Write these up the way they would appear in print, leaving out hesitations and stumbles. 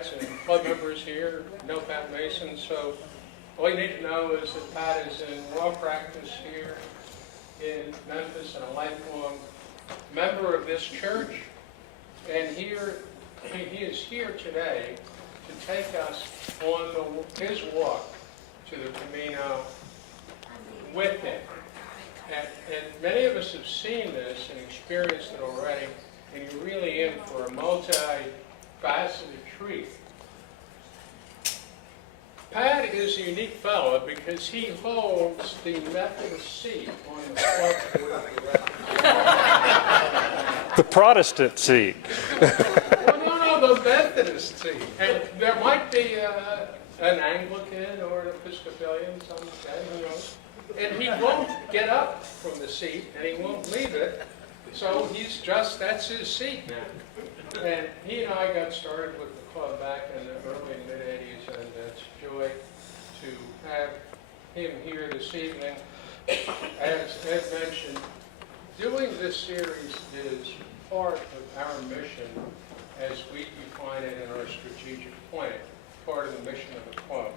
Pats and club members here know Pat Mason, so all you need to know is that Pat is in law practice here in Memphis and a lifelong member of this church. And he is here today to take us on his walk to the Camino with him. And many of us have seen this and experienced it already, and you're really in for a multi-faceted treat. Pat is a unique fellow because he holds the Methodist seat on the club board of directors. The Protestant seat. Well, no, the Methodist seat. And there might be an Anglican or an Episcopalian someday, who knows. And he won't get up from the seat, and he won't leave it. So that's his seat now. And he and I got started with the club back in the early and mid-'80s, and it's a joy to have him here this evening. As Ed mentioned, doing this series is part of our mission as we define it in our strategic plan, part of the mission of the club.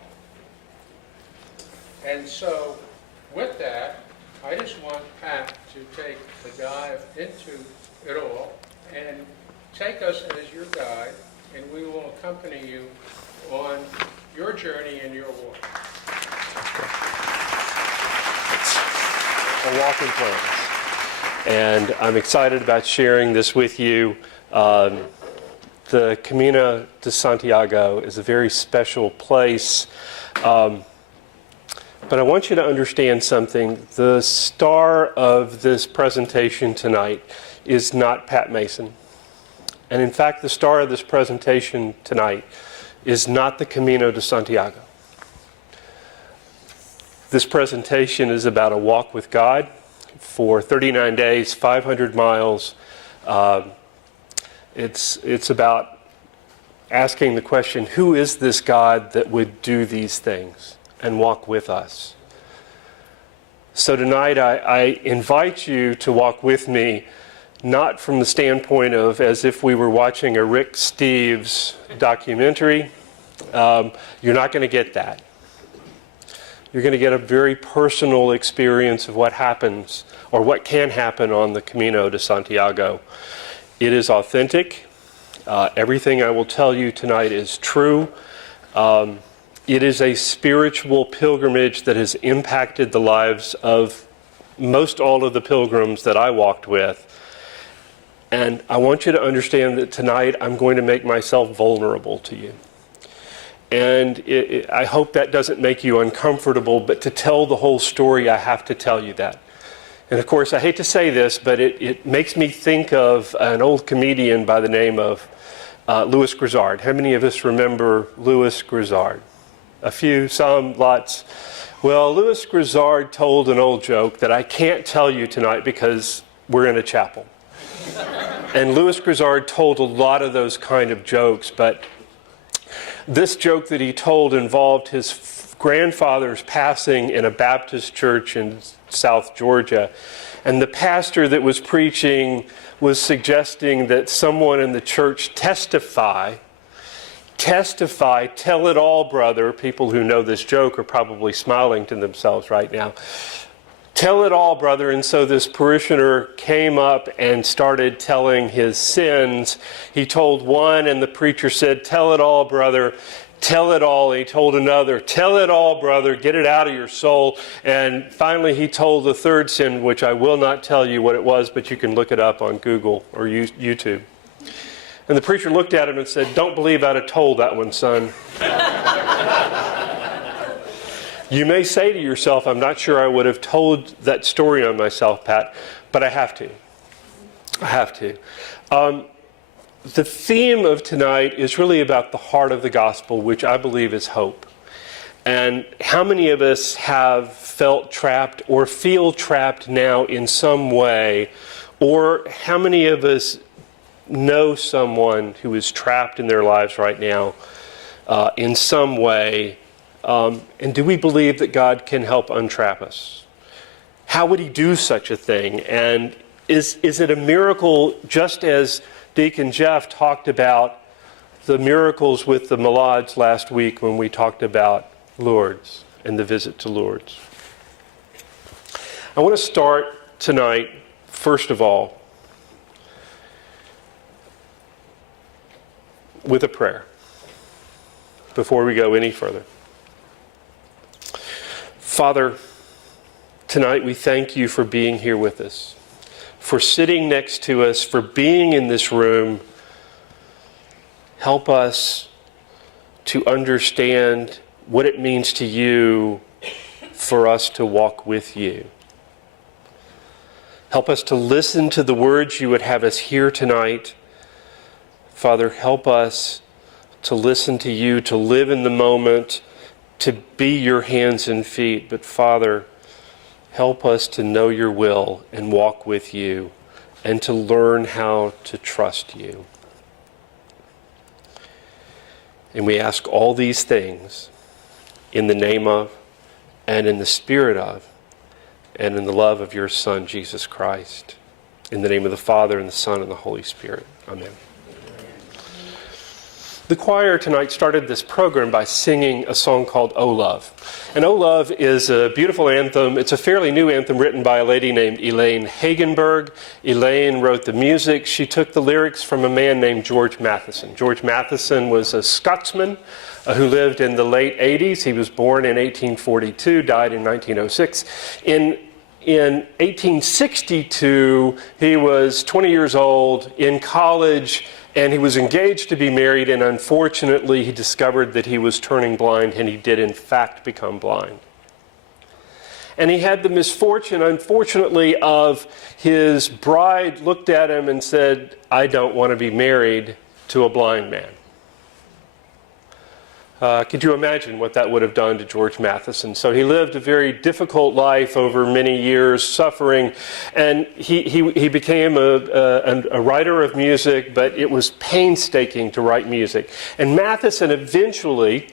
And so, with that, I just want Pat to take the dive into it all and take us as your guide, and we will accompany you on your journey and your walk. It's a walk in place. And I'm excited about sharing this with you. The Camino de Santiago is a very special place. But I want you to understand something. The star of this presentation tonight is not Pat Mason. And in fact, the star of this presentation tonight is not the Camino de Santiago. This presentation is about a walk with God for 39 days, 500 miles. It's about asking the question, who is this God that would do these things and walk with us? So tonight I invite you to walk with me, not from the standpoint of as if we were watching a Rick Steves documentary. You're not going to get that. You're going to get a very personal experience of what happens or what can happen on the Camino de Santiago. It is authentic. Everything I will tell you tonight is true. It is a spiritual pilgrimage that has impacted the lives of most all of the pilgrims that I walked with. And I want you to understand that tonight I'm going to make myself vulnerable to you. And I hope that doesn't make you uncomfortable, but to tell the whole story, I have to tell you that. And of course, I hate to say this, but it makes me think of an old comedian by the name of Louis Grizzard. How many of us remember Louis Grizzard? A few, some, lots. Well, Louis Grizzard told an old joke that I can't tell you tonight because we're in a chapel. And Louis Grizzard told a lot of those kind of jokes, but this joke that he told involved his grandfather's passing in a Baptist church in South Georgia. And the pastor that was preaching was suggesting that someone in the church testify, tell it all, brother. People who know this joke are probably smiling to themselves right now. Tell it all, brother. And so this parishioner came up and started telling his sins. He told one, and the preacher said, tell it all, brother. Tell it all. He told another, tell it all, brother. Get it out of your soul. And finally, he told the third sin, which I will not tell you what it was, but you can look it up on Google or YouTube. And the preacher looked at him and said, don't believe I'd have told that one, son. You may say to yourself, I'm not sure I would have told that story on myself, Pat, but I have to. I have to. The theme of tonight is really about the heart of the gospel, which I believe is hope. And how many of us have felt trapped or feel trapped now in some way? Or how many of us know someone who is trapped in their lives right now in some way? And do we believe that God can help untrap us? How would he do such a thing? And is it a miracle, just as Deacon Jeff talked about the miracles with the Malads last week when we talked about Lourdes and the visit to Lourdes. I want to start tonight, first of all, with a prayer before we go any further. Father, tonight we thank you for being here with us, for sitting next to us, for being in this room. Help us to understand what it means to you for us to walk with you. Help us to listen to the words you would have us hear tonight. Father, help us to listen to you, to live in the moment, to be your hands and feet. But Father, help us to know your will and walk with you and to learn how to trust you. And we ask all these things in the name of and in the spirit of and in the love of your Son, Jesus Christ. In the name of the Father, and the Son, and the Holy Spirit. Amen. The choir tonight started this program by singing a song called "O Love." And "O Love" is a beautiful anthem. It's a fairly new anthem written by a lady named Elaine Hagenberg. Elaine wrote the music. She took the lyrics from a man named George Matheson. George Matheson was a Scotsman who lived in the late 80s. He was born in 1842, died in 1906. In 1862, he was 20 years old, in college, and he was engaged to be married, and unfortunately he discovered that he was turning blind, and he did in fact become blind. And he had the misfortune, unfortunately, of his bride looked at him and said, "I don't want to be married to a blind man." Could you imagine what that would have done to George Matheson? So he lived a very difficult life over many years, suffering, and he became a writer of music, but it was painstaking to write music. And Matheson eventually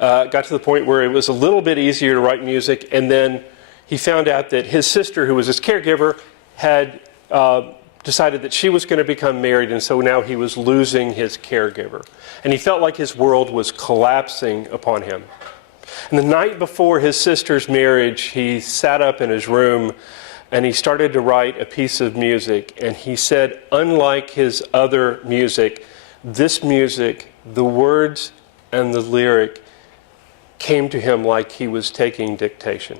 got to the point where it was a little bit easier to write music, and then he found out that his sister, who was his caregiver, had decided that she was going to become married, and so now he was losing his caregiver. And he felt like his world was collapsing upon him. And the night before his sister's marriage, he sat up in his room and he started to write a piece of music. And he said, unlike his other music, this music, the words and the lyric, came to him like he was taking dictation.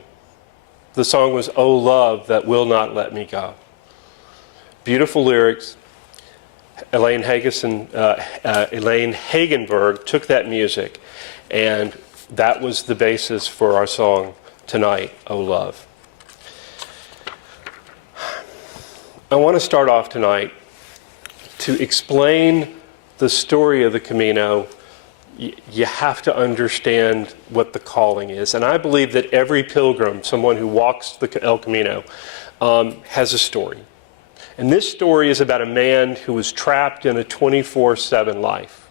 The song was "O Love That Will Not Let Me Go." Beautiful lyrics. Elaine Hagenberg took that music, and that was the basis for our song tonight, "O Love." I want to start off tonight to explain the story of the Camino. You have to understand what the calling is. And I believe that every pilgrim, someone who walks the El Camino, has a story. And this story is about a man who was trapped in a 24/7 life.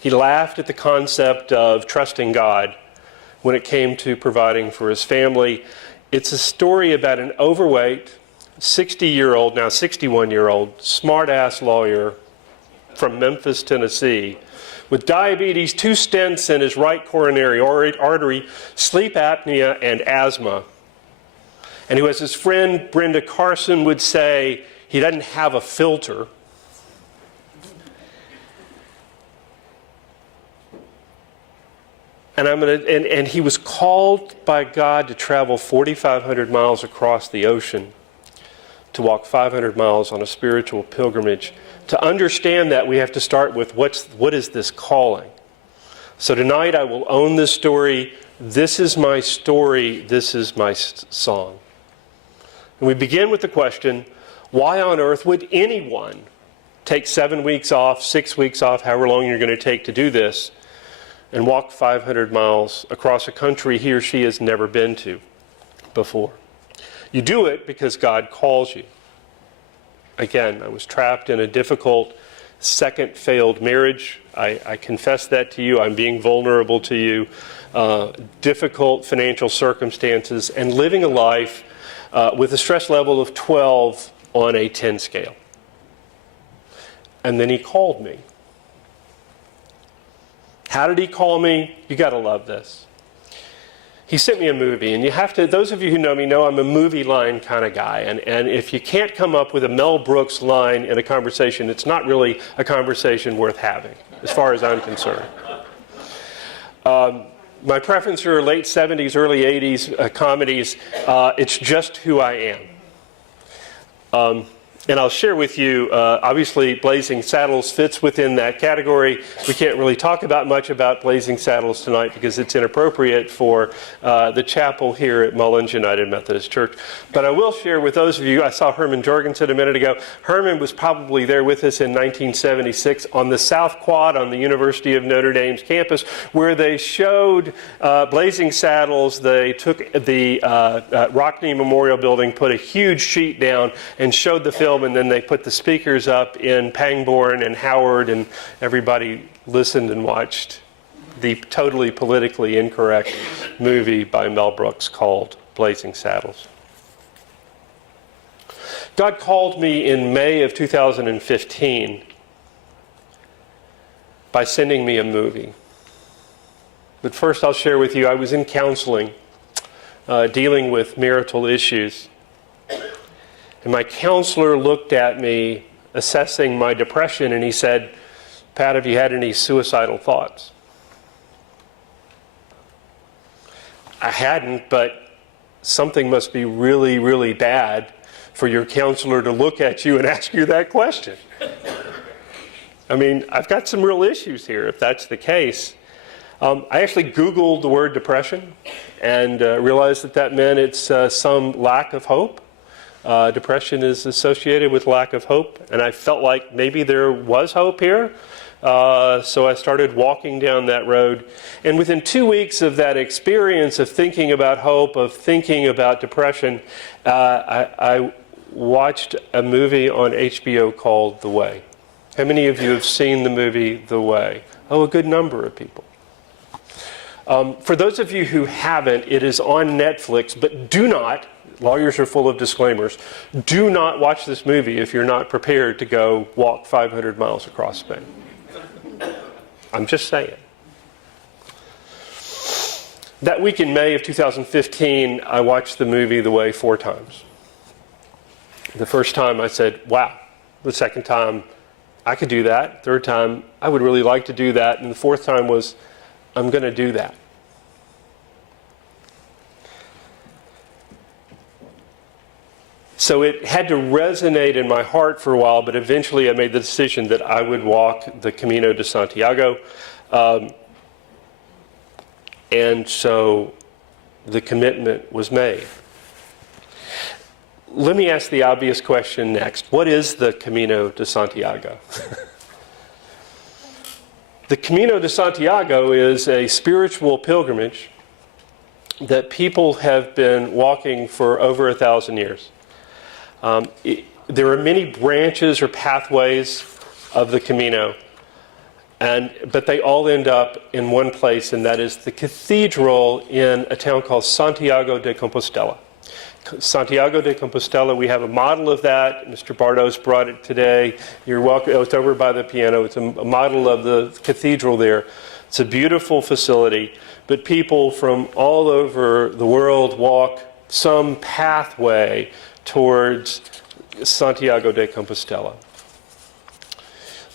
He laughed at the concept of trusting God when it came to providing for his family. It's a story about an overweight, 60-year-old, now 61-year-old, smart-ass lawyer from Memphis, Tennessee, with diabetes, 2 stents in his right coronary artery, sleep apnea, and asthma. And who, as his friend Brenda Carson would say, he doesn't have a filter. And he was called by God to travel 4,500 miles across the ocean, to walk 500 miles on a spiritual pilgrimage. To understand that, we have to start with what is this calling? So tonight I will own this story. This is my story. This is my song. And we begin with the question, why on earth would anyone take 7 weeks off, 6 weeks off, however long you're going to take to do this, and walk 500 miles across a country he or she has never been to before? You do it because God calls you. Again, I was trapped in a difficult second failed marriage. I confess that to you. I'm being vulnerable to you. Difficult financial circumstances, and living a life with a stress level of 12 on a 10 scale. And then he called me. How did he call me? You got to love this. He sent me a movie, and you have to, those of you who know me know I'm a movie line kind of guy, and if you can't come up with a Mel Brooks line in a conversation, it's not really a conversation worth having, as far as I'm concerned. My preference are late 70s, early 80s comedies. It's just who I am. And I'll share with you, obviously, Blazing Saddles fits within that category. We can't really talk about much about Blazing Saddles tonight because it's inappropriate for the chapel here at Mullins United Methodist Church. But I will share with those of you, I saw Herman Jorgensen a minute ago. Herman was probably there with us in 1976 on the South Quad on the University of Notre Dame's campus, where they showed Blazing Saddles. They took the Rockney Memorial Building, put a huge sheet down, and showed the film, and then they put the speakers up in Pangbourne and Howard, and everybody listened and watched the totally politically incorrect movie by Mel Brooks called Blazing Saddles. God called me in May of 2015 by sending me a movie. But first I'll share with you, I was in counseling, dealing with marital issues. And my counselor looked at me, assessing my depression, and he said, "Pat, have you had any suicidal thoughts?" I hadn't, but something must be really, really bad for your counselor to look at you and ask you that question. I mean, I've got some real issues here, if that's the case. I actually Googled the word depression and realized that meant it's some lack of hope. Depression is associated with lack of hope, and I felt like maybe there was hope here. So I started walking down that road. And within 2 weeks of that experience of thinking about hope, of thinking about depression, I watched a movie on HBO called The Way. How many of you have seen the movie The Way? Oh, a good number of people. For those of you who haven't, it is on Netflix, but do not, lawyers are full of disclaimers, do not watch this movie if you're not prepared to go walk 500 miles across Spain. I'm just saying. That week in May of 2015, I watched the movie The Way 4 times. The first time I said, wow. The second time, I could do that. Third time, I would really like to do that. And the fourth time was, I'm going to do that. So it had to resonate in my heart for a while, but eventually I made the decision that I would walk the Camino de Santiago. And so the commitment was made. Let me ask the obvious question next. What is the Camino de Santiago? The Camino de Santiago is a spiritual pilgrimage that people have been walking for over 1,000 years. There are many branches or pathways of the Camino, but they all end up in one place, and that is the cathedral in a town called Santiago de Compostela. Santiago de Compostela, we have a model of that. Mr. Bardos brought it today. You're welcome. It's over by the piano. It's a model of the cathedral there. It's a beautiful facility, but people from all over the world walk some pathway towards Santiago de Compostela.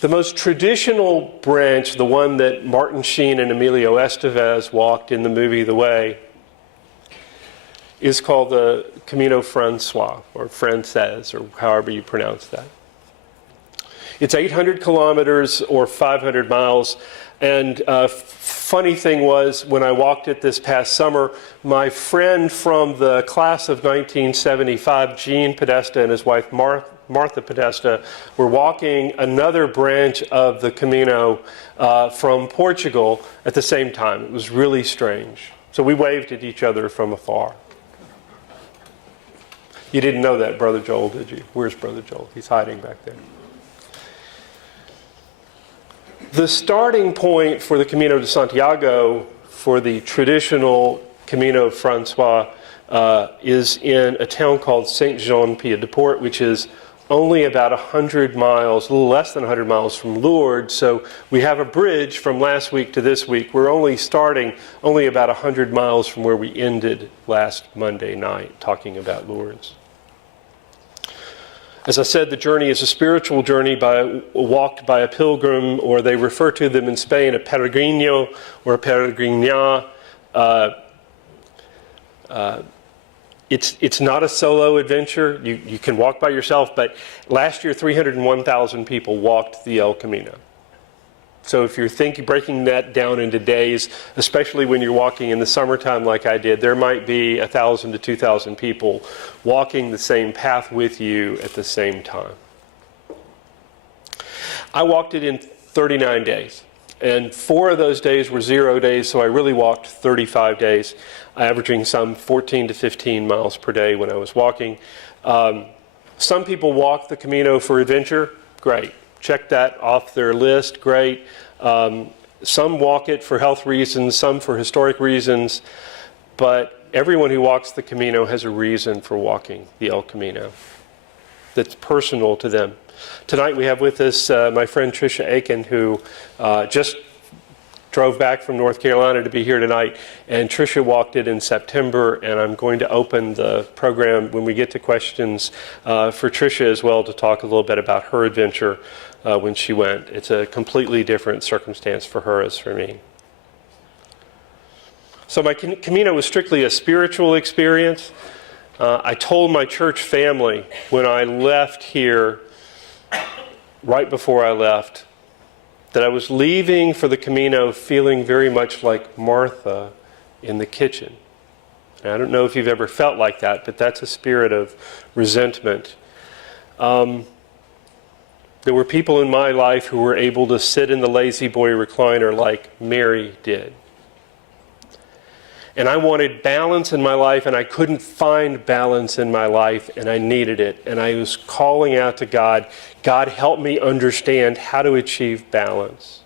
The most traditional branch, the one that Martin Sheen and Emilio Estevez walked in the movie The Way, is called the Camino Francois, or Frances, or however you pronounce that. It's 800 kilometers or 500 miles. And funny thing was, when I walked it this past summer, my friend from the class of 1975, Gene Podesta, and his wife Martha Podesta, were walking another branch of the Camino from Portugal at the same time. It was really strange. So we waved at each other from afar. You didn't know that, Brother Joel, did you? Where's Brother Joel? He's hiding back there. The starting point for the Camino de Santiago, for the traditional Camino Francois, is in a town called Saint-Jean-Pied-de-Port, which is only about 100 miles, a little less than 100 miles from Lourdes. So we have a bridge from last week to this week. We're only starting about 100 miles from where we ended last Monday night, talking about Lourdes. As I said, the journey is a spiritual journey walked by a pilgrim, or they refer to them in Spain, a peregrino or a peregrina. It's not a solo adventure. You can walk by yourself, but last year 301,000 people walked the El Camino. So if you're breaking that down into days, especially when you're walking in the summertime like I did, there might be 1,000 to 2,000 people walking the same path with you at the same time. I walked it in 39 days. And 4 of those days were 0 days, so I really walked 35 days, averaging some 14 to 15 miles per day when I was walking. Some people walk the Camino for adventure. Great. Check that off their list. Great. Some walk it for health reasons, some for historic reasons. But everyone who walks the Camino has a reason for walking the El Camino that's personal to them. Tonight we have with us my friend Tricia Aiken, who just drove back from North Carolina to be here tonight. And Tricia walked it in September, and I'm going to open the program when we get to questions for Tricia as well, to talk a little bit about her adventure when she went. It's a completely different circumstance for her as for me. So my Camino was strictly a spiritual experience. I told my church family when I left here, right before I left, that I was leaving for the Camino feeling very much like Martha in the kitchen. And I don't know if you've ever felt like that, but that's a spirit of resentment. There were people in my life who were able to sit in the lazy boy recliner like Mary did. And I wanted balance in my life, and I couldn't find balance in my life, and I needed it. And I was calling out to God, God, help me understand how to achieve balance.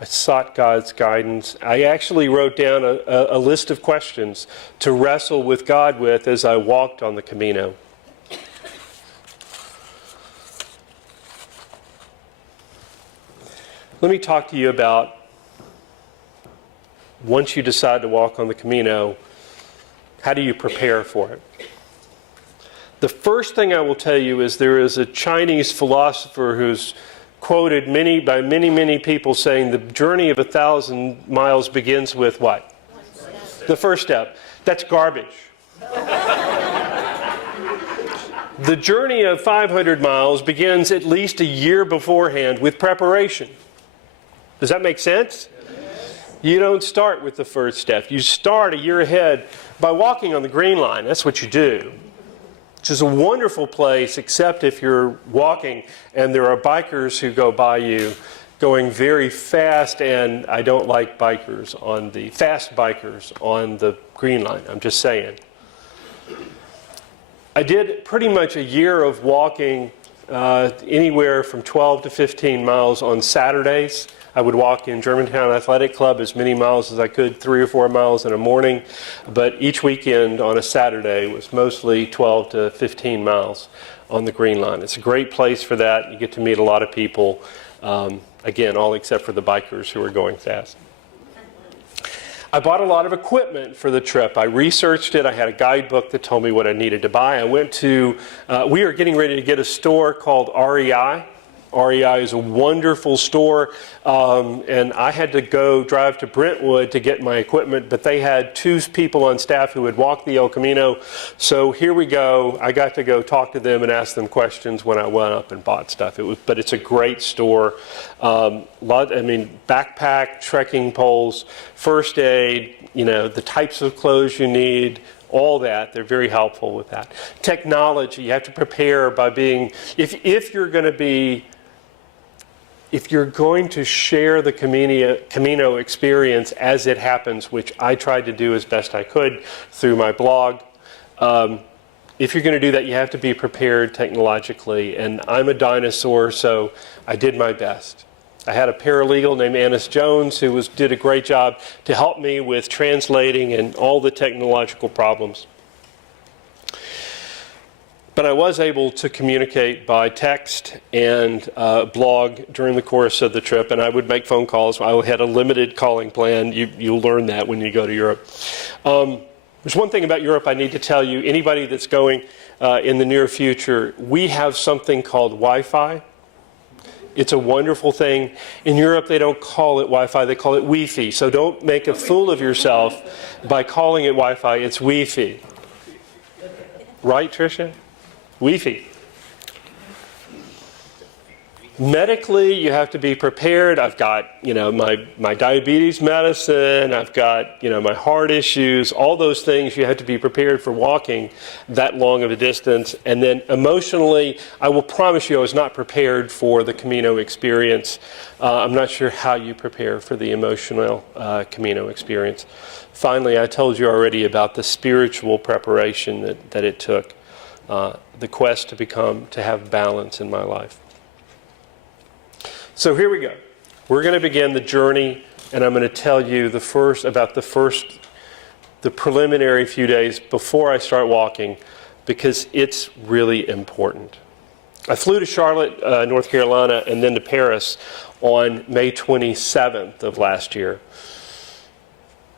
I sought God's guidance. I actually wrote down a list of questions to wrestle with God with as I walked on the Camino. Let me talk to you about, once you decide to walk on the Camino, how do you prepare for it? The first thing I will tell you is there is a Chinese philosopher who's quoted by many people saying the journey of 1,000 miles begins with what? The first step. That's garbage. The journey of 500 miles begins at least a year beforehand with preparation. Does that make sense? You don't start with the first step. You start a year ahead by walking on the Green Line. That's what you do. Which is a wonderful place, except if you're walking and there are bikers who go by you going very fast, and I don't like fast bikers on the Green Line. I'm just saying. I did pretty much a year of walking anywhere from 12 to 15 miles on Saturdays. I would walk in Germantown Athletic Club as many miles as I could, 3 or 4 miles in a morning. But each weekend on a Saturday was mostly 12 to 15 miles on the Green Line. It's a great place for that. You get to meet a lot of people. Again, all except for the bikers who are going fast. I bought a lot of equipment for the trip. I researched it. I had a guidebook that told me what I needed to buy. I went to, we are getting ready to get a store called REI. REI is a wonderful store, and I had to drive to Brentwood to get my equipment, but they had 2 people on staff who had walked the El Camino. So here we go. I got to go talk to them and ask them questions when I went up and bought stuff. But it's a great store. Backpack, trekking poles, first aid, the types of clothes you need, all that. They're very helpful with that. Technology, you have to prepare by being, if you're going to share the Camino experience as it happens, which I tried to do as best I could through my blog, if you're going to do that, you have to be prepared technologically. And I'm a dinosaur, so I did my best. I had a paralegal named Annis Jones who did a great job to help me with translating and all the technological problems. But I was able to communicate by text and blog during the course of the trip, and I would make phone calls. I had a limited calling plan. You'll learn that when you go to Europe. There's one thing about Europe I need to tell you. Anybody that's going in the near future, we have something called Wi-Fi. It's a wonderful thing. In Europe, they don't call it Wi-Fi, they call it Wi-Fi. So don't make a fool of yourself by calling it Wi-Fi. It's Wi-Fi. Right, Tricia? Wi-Fi. Medically, you have to be prepared. I've got, my diabetes medicine. I've got, my heart issues. All those things, you have to be prepared for walking that long of a distance. And then emotionally, I will promise you I was not prepared for the Camino experience. I'm not sure how you prepare for the emotional Camino experience. Finally, I told you already about the spiritual preparation that it took. The quest to have balance in my life. So here we go. We're going to begin the journey, and I'm going to tell you the preliminary few days before I start walking, because it's really important. I flew to Charlotte, North Carolina, and then to Paris on May 27th of last year,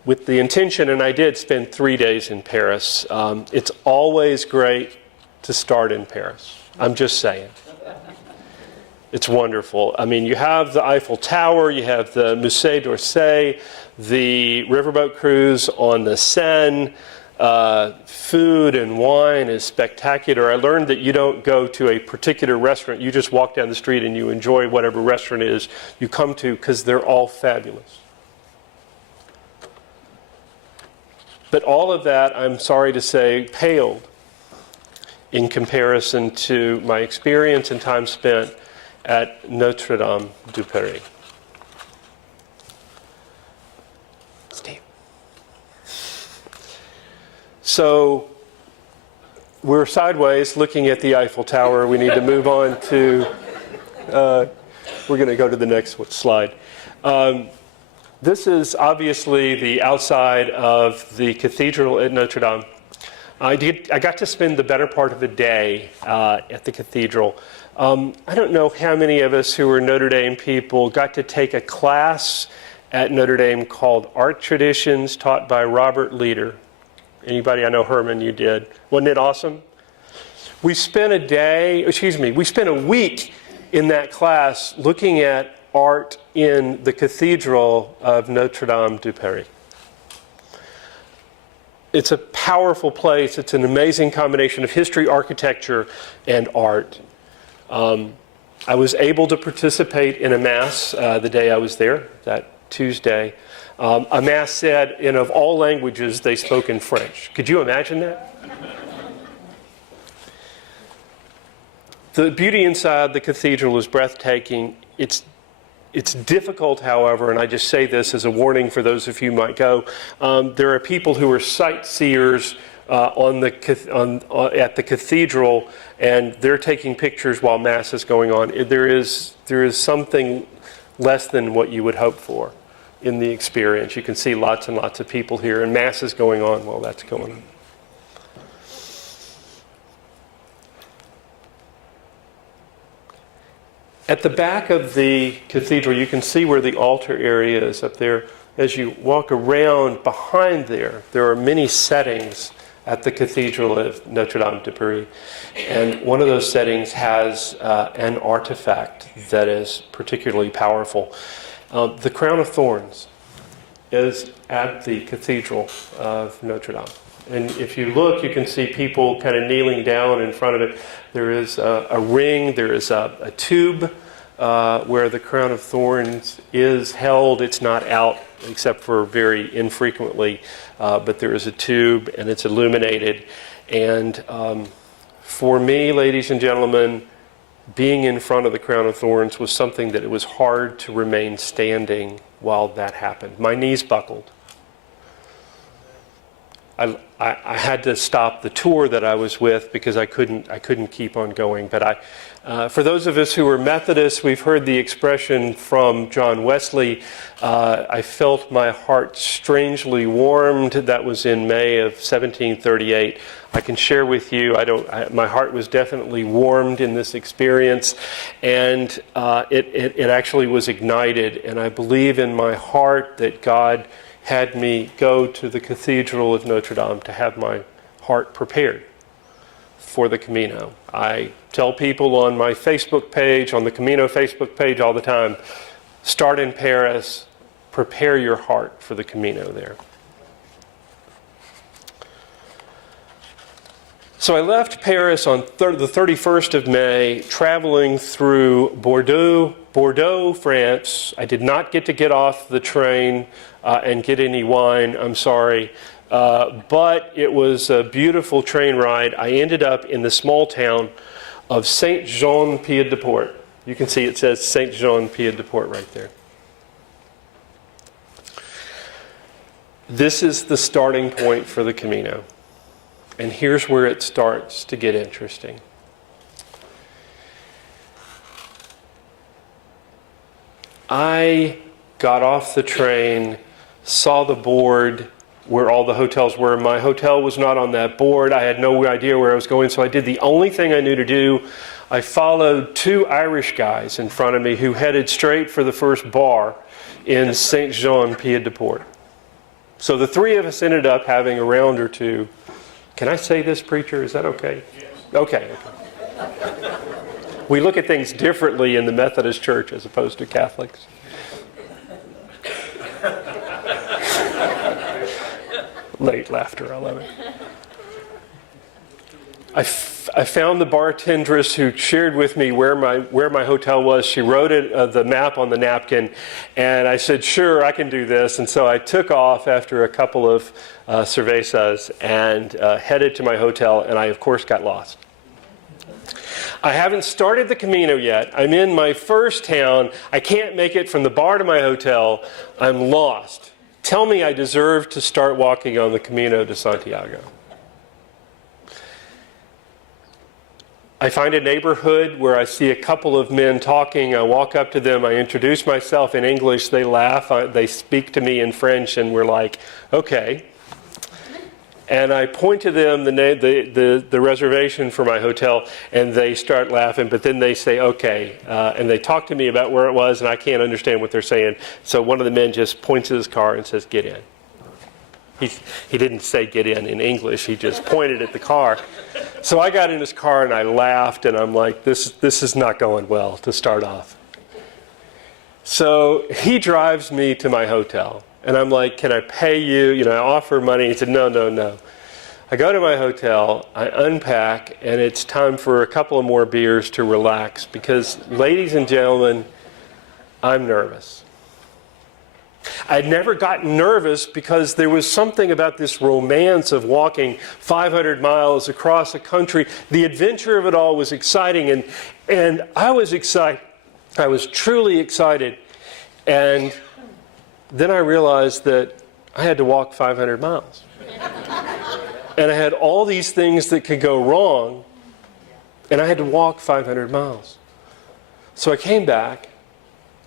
with the intention, and I did spend 3 days in Paris. It's always great to start in Paris. I'm just saying. It's wonderful. I mean, you have the Eiffel Tower, you have the Musée d'Orsay, the riverboat cruise on the Seine. Food and wine is spectacular. I learned that you don't go to a particular restaurant. You just walk down the street and you enjoy whatever restaurant it is you come to, because they're all fabulous. But all of that, I'm sorry to say, paled in comparison to my experience and time spent at Notre Dame du Paris. Steve. So we're sideways looking at the Eiffel Tower. We need to move on to, we're going to go to the next slide. This is obviously the outside of the cathedral at Notre Dame. I got to spend the better part of a day at the cathedral. I don't know how many of us who are Notre Dame people got to take a class at Notre Dame called Art Traditions, taught by Robert Leader. Anybody? I know, Herman, you did. Wasn't it awesome? We spent a week in that class looking at art in the Cathedral of Notre Dame du Paris. It's a powerful place. It's an amazing combination of history, architecture, and art. I was able to participate in a Mass the day I was there, that Tuesday. A Mass said, and of all languages, they spoke in French. Could you imagine that? The beauty inside the cathedral is breathtaking. It's difficult, however, and I just say this as a warning for those of you who might go. There are people who are sightseers at the cathedral, and they're taking pictures while Mass is going on. There is something less than what you would hope for in the experience. You can see lots and lots of people here, and Mass is going on while that's going on. At the back of the cathedral, you can see where the altar area is up there. As you walk around behind there are many settings at the Cathedral of Notre Dame de Paris. And one of those settings has an artifact that is particularly powerful. The crown of thorns is at the Cathedral of Notre Dame. And if you look, you can see people kind of kneeling down in front of it. There is a ring, there is a tube where the crown of thorns is held. It's not out except for very infrequently, but there is a tube and it's illuminated. And for me, ladies and gentlemen, being in front of the crown of thorns was something that it was hard to remain standing while that happened. My knees buckled. I had to stop the tour that I was with because I couldn't keep on going. But for those of us who are Methodists, we've heard the expression from John Wesley, I felt my heart strangely warmed. That was in May of 1738. I can share with you, my heart was definitely warmed in this experience, and it actually was ignited. And I believe in my heart that God had me go to the Cathedral of Notre Dame to have my heart prepared for the Camino. I tell people on my Facebook page, on the Camino Facebook page all the time, start in Paris, prepare your heart for the Camino there. So I left Paris on the 31st of May, traveling through Bordeaux, France. I did not get off the train and get any wine, I'm sorry. But it was a beautiful train ride. I ended up in the small town of Saint-Jean-Pied-de-Port. You can see it says Saint-Jean-Pied-de-Port right there. This is the starting point for the Camino. And here's where it starts to get interesting. I got off the train, saw the board where all the hotels were. My hotel was not on that board. I had no idea where I was going, so I did the only thing I knew to do. I followed two Irish guys in front of me who headed straight for the first bar in Saint-Jean-Pied-de-Port. So the three of us ended up having a round or two. Can I say this, preacher? Is that okay? Yes. Okay. We look at things differently in the Methodist Church as opposed to Catholics. Late laughter, I love it. I found the bartendress who shared with me where my hotel was. She wrote the map on the napkin, and I said, sure, I can do this. And so I took off after a couple of cervezas and headed to my hotel, and I, of course, got lost. I haven't started the Camino yet. I'm in my first town. I can't make it from the bar to my hotel. I'm lost. Tell me I deserve to start walking on the Camino de Santiago. I find a neighborhood where I see a couple of men talking. I walk up to them. I introduce myself in English. They laugh. They speak to me in French, and we're like, okay. And I point to them the reservation for my hotel, and they start laughing. But then they say, okay. And they talk to me about where it was, and I can't understand what they're saying. So one of the men just points at his car and says, get in. He didn't say get in English. He just pointed at the car. So I got in his car and I laughed, and I'm like, this is not going well to start off. So he drives me to my hotel, and I'm like, can I pay you? I offer money. He said, no. I go to my hotel, I unpack, and it's time for a couple of more beers to relax because, ladies and gentlemen, I'm nervous. I'd never gotten nervous because there was something about this romance of walking 500 miles across a country. The adventure of it all was exciting, and I was excited. I was truly excited. And then I realized that I had to walk 500 miles. And I had all these things that could go wrong, and I had to walk 500 miles. So I came back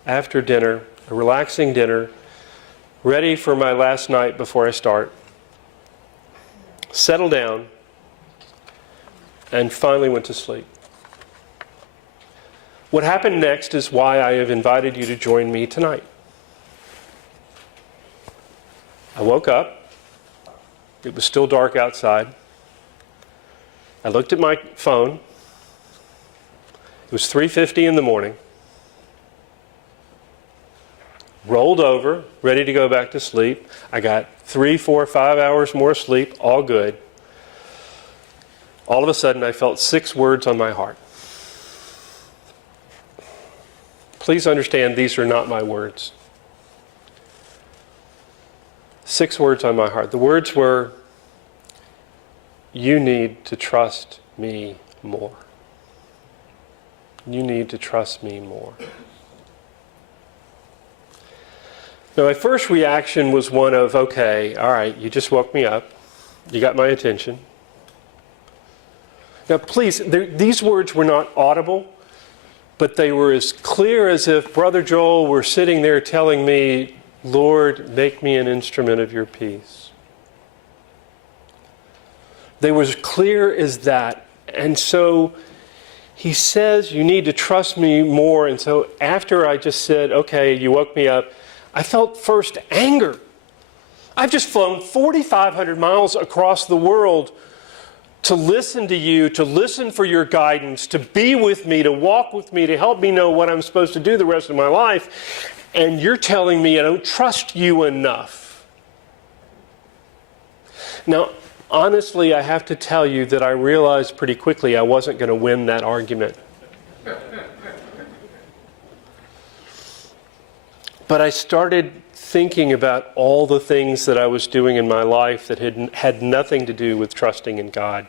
after dinner, a relaxing dinner, ready for my last night before I start, settled down, and finally went to sleep. What happened next is why I have invited you to join me tonight. I woke up. It was still dark outside. I looked at my phone. It was 3:50 in the morning. Rolled over, ready to go back to sleep. I got 3, 4, 5 hours more sleep, all good. All of a sudden, I felt 6 words on my heart. Please understand, these are not my words. 6 words on my heart. The words were, you need to trust me more. You need to trust me more. Now, my first reaction was one of, okay, all right, you just woke me up. You got my attention. Now, please, these words were not audible, but they were as clear as if Brother Joel were sitting there telling me, Lord, make me an instrument of your peace. They were as clear as that. And so he says, you need to trust me more. And so after I just said, okay, you woke me up, I felt first anger. I've just flown 4,500 miles across the world to listen to you, to listen for your guidance, to be with me, to walk with me, to help me know what I'm supposed to do the rest of my life. And you're telling me I don't trust you enough. Now, honestly, I have to tell you that I realized pretty quickly I wasn't going to win that argument. But I started thinking about all the things that I was doing in my life that had nothing to do with trusting in God.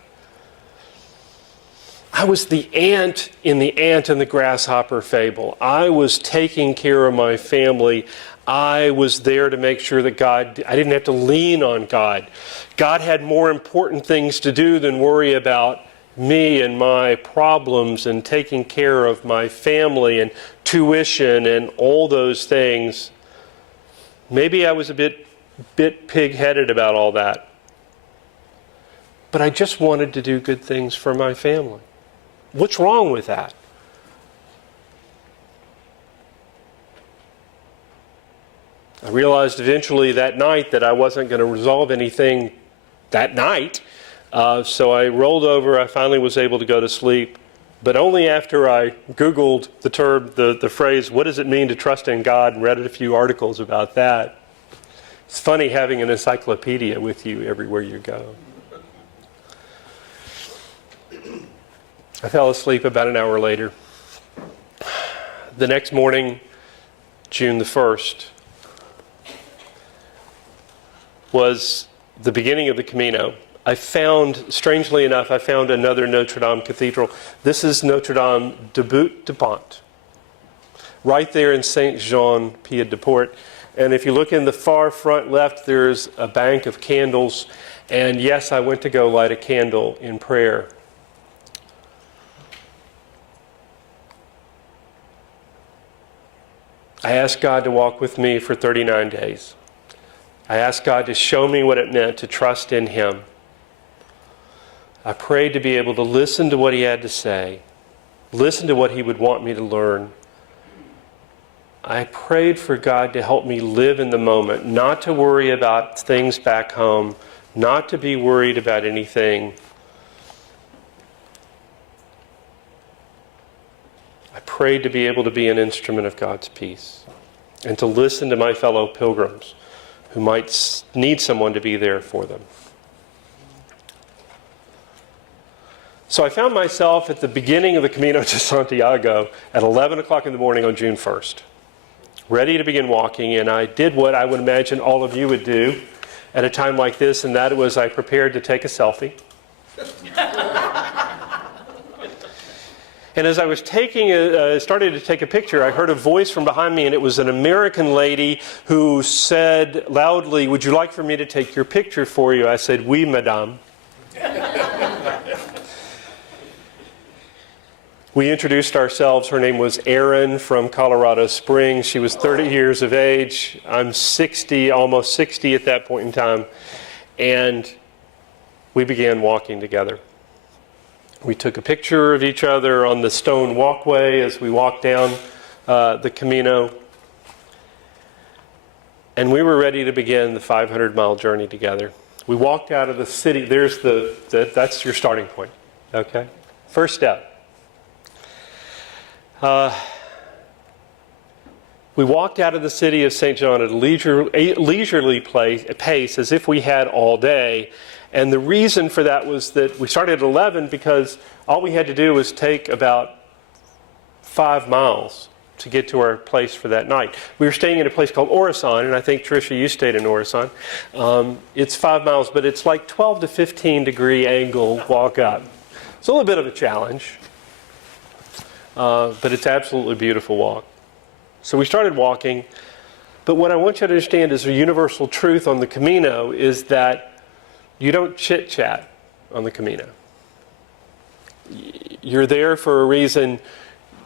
I was the ant in the ant and the grasshopper fable. I was taking care of my family. I was there to make sure that I didn't have to lean on God. God had more important things to do than worry about me and my problems and taking care of my family and tuition and all those things. Maybe I was a bit pig-headed about all that. But I just wanted to do good things for my family. What's wrong with that? I realized eventually that night that I wasn't going to resolve anything that night. So I rolled over. I finally was able to go to sleep. But only after I Googled the term, the phrase, what does it mean to trust in God, and read a few articles about that. It's funny having an encyclopedia with you everywhere you go. I fell asleep about an hour later. The next morning, June the 1st, was the beginning of the Camino. Strangely enough, I found another Notre Dame cathedral. This is Notre Dame de Bout-de-Pont, right there in Saint-Jean-Pied-de-Port. And if you look in the far front left, there's a bank of candles. And yes, I went to go light a candle in prayer. I asked God to walk with me for 39 days. I asked God to show me what it meant to trust in Him. I prayed to be able to listen to what He had to say, listen to what He would want me to learn. I prayed for God to help me live in the moment, not to worry about things back home, not to be worried about anything. I prayed to be able to be an instrument of God's peace and to listen to my fellow pilgrims who might need someone to be there for them. So I found myself at the beginning of the Camino de Santiago at 11 o'clock in the morning on June 1st, ready to begin walking, and I did what I would imagine all of you would do at a time like this, and that was I prepared to take a selfie. And as I was started to take a picture, I heard a voice from behind me, and it was an American lady who said loudly, "Would you like for me to take your picture for you?" I said, "Oui, madame." We introduced ourselves. Her name was Erin from Colorado Springs. She was 30 years of age. I'm 60, almost 60 at that point in time. And we began walking together. We took a picture of each other on the stone walkway as we walked down the Camino. And we were ready to begin the 500-mile journey together. We walked out of the city. That's your starting point. Okay? First step. We walked out of the city of St. John at a leisurely pace as if we had all day. And the reason for that was that we started at 11 because all we had to do was take about 5 miles to get to our place for that night. We were staying in a place called Orison, and I think, Tricia, you stayed in Orison. It's 5 miles, but it's like 12 to 15 degree angle walk up. It's a little bit of a challenge, but it's absolutely a beautiful walk. So we started walking, but what I want you to understand is a universal truth on the Camino is that You don't chit-chat on the Camino. You're there for a reason.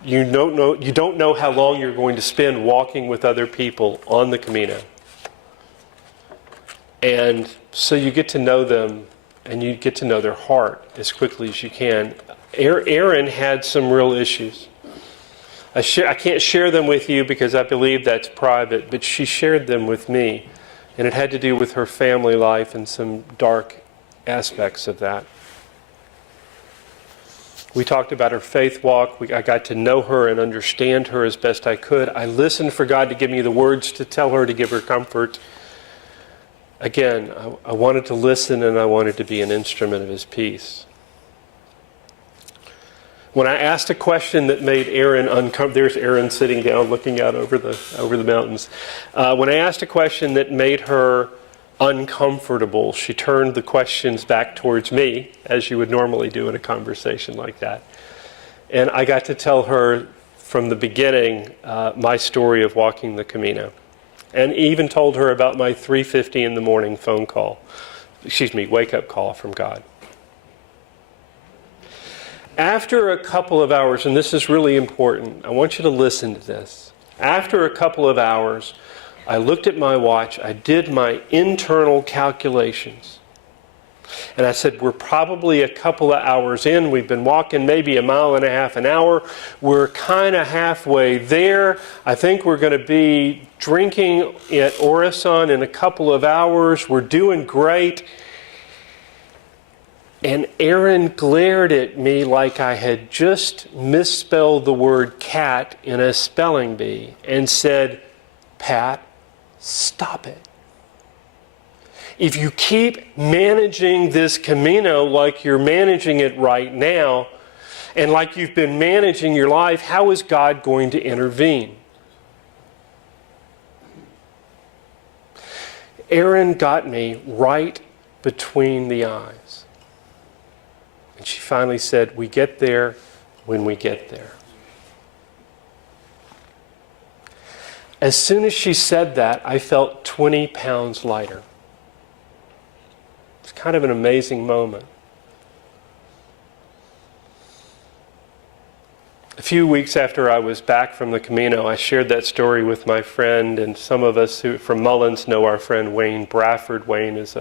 You don't know how long you're going to spend walking with other people on the Camino. And so you get to know them, and you get to know their heart as quickly as you can. Erin had some real issues. I can't share them with you because I believe that's private, but she shared them with me. And it had to do with her family life and some dark aspects of that. We talked about her faith walk. I got to know her and understand her as best I could. I listened for God to give me the words to tell her, to give her comfort. Again, I wanted to listen, and I wanted to be an instrument of His peace. When I asked a question that made Erin uncomfortable, there's Erin sitting down looking out over the mountains. When I asked a question that made her uncomfortable, she turned the questions back towards me, as you would normally do in a conversation like that. And I got to tell her from the beginning my story of walking the Camino. And even told her about my 3:50 in the morning wake-up call from God. After a couple of hours, and this is really important, I want you to listen to this. After a couple of hours, I looked at my watch, I did my internal calculations, and I said, we're probably a couple of hours in. We've been walking maybe a mile and a half an hour. We're kind of halfway there. I think we're going to be drinking at Orison in a couple of hours. We're doing great. And Erin glared at me like I had just misspelled the word cat in a spelling bee and said, Pat, stop it. If you keep managing this Camino like you're managing it right now, and like you've been managing your life, how is God going to intervene? Erin got me right between the eyes. And she finally said, we get there when we get there. As soon as she said that, I felt 20 pounds lighter. It's kind of an amazing moment. A few weeks after I was back from the Camino, I shared that story with my friend, and some of us who from Mullins know our friend Wayne Bradford. Wayne is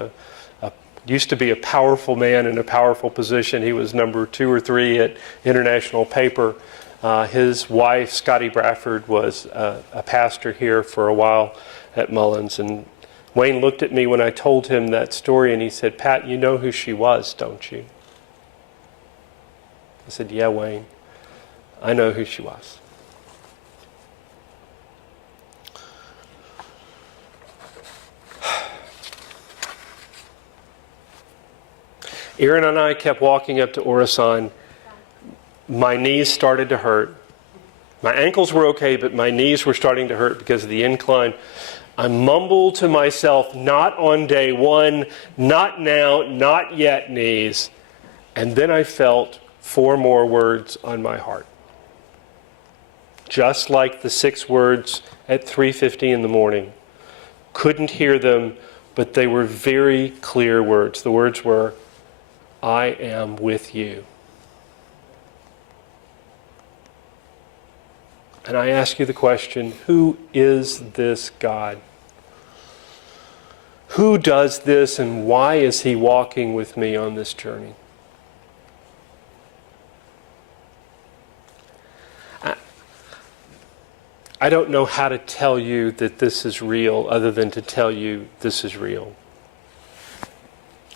used to be a powerful man in a powerful position. He was number 2 or 3 at International Paper. His wife, Scotty Bradford, was a pastor here for a while at Mullins. And Wayne looked at me when I told him that story, and he said, Pat, you know who she was, don't you? I said, yeah, Wayne, I know who she was. Erin and I kept walking up to Orison. My knees started to hurt. My ankles were okay, but my knees were starting to hurt because of the incline. I mumbled to myself, not on day one, not now, not yet, knees. And then I felt 4 more words on my heart. Just like the 6 words at 3:50 in the morning. Couldn't hear them, but they were very clear words. The words were, I am with you. And I ask you the question, who is this God? Who does this, and why is He walking with me on this journey? I don't know how to tell you that this is real other than to tell you this is real.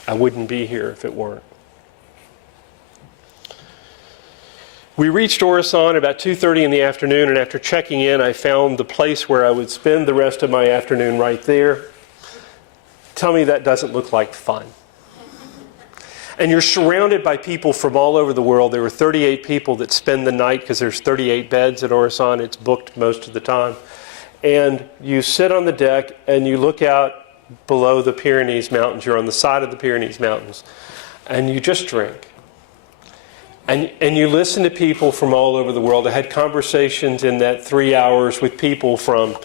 I wouldn't be here if it weren't. We reached Orison about 2:30 in the afternoon, and after checking in, I found the place where I would spend the rest of my afternoon right there. Tell me that doesn't look like fun. And you're surrounded by people from all over the world. There were 38 people that spend the night because there's 38 beds at Orison. It's booked most of the time. And you sit on the deck and you look out below the Pyrenees Mountains. You're on the side of the Pyrenees Mountains. And you just drink. And you listen to people from all over the world. I had conversations in that 3 hours with people from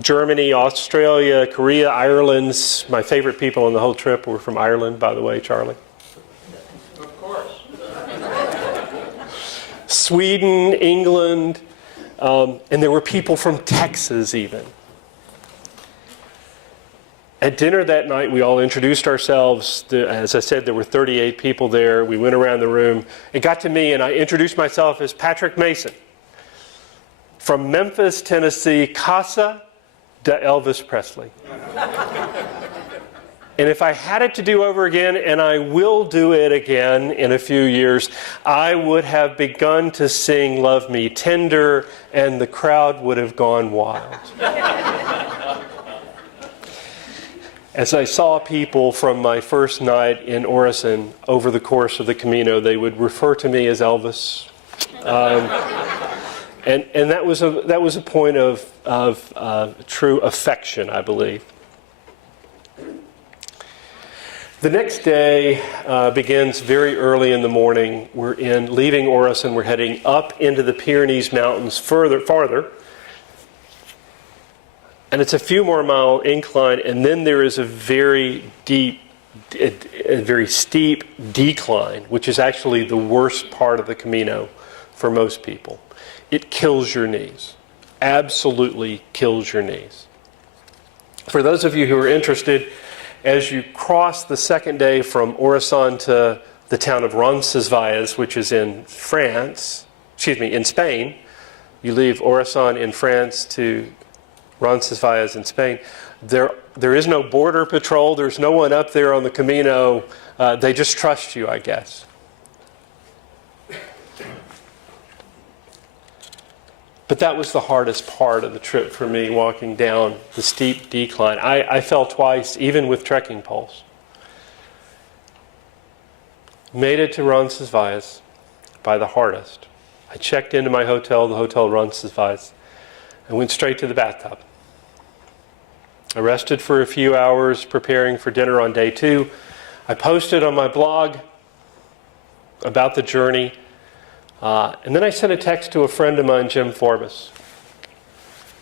Germany, Australia, Korea, Ireland. My favorite people on the whole trip were from Ireland, by the way, Charlie. Of course. Sweden, England, and there were people from Texas even. At dinner that night, we all introduced ourselves. As I said, there were 38 people there. We went around the room. It got to me, and I introduced myself as Patrick Mason from Memphis, Tennessee, Casa de Elvis Presley. And if I had it to do over again, and I will do it again in a few years, I would have begun to sing Love Me Tender, and the crowd would have gone wild. As I saw people from my first night in Orison over the course of the Camino, they would refer to me as Elvis. And that was a point of true affection, I believe. The next day begins very early in the morning. We're leaving Orison. We're heading up into the Pyrenees Mountains farther. And it's a few more mile incline, and then there is a very steep decline, which is actually the worst part of the Camino for most people. It kills your knees. Absolutely kills your knees. For those of you who are interested, as you cross the second day from Orison to the town of Roncesvalles, which is in Spain, you leave Orison in France to Roncesvalles in Spain. There is no border patrol. There's no one up there on the Camino. They just trust you, I guess. But that was the hardest part of the trip for me, walking down the steep decline. I fell twice, even with trekking poles. Made it to Roncesvalles by the hardest. I checked into my hotel, the Hotel Roncesvalles, and went straight to the bathtub. I rested for a few hours preparing for dinner on day 2. I posted on my blog about the journey. And then I sent a text to a friend of mine, Jim Forbes,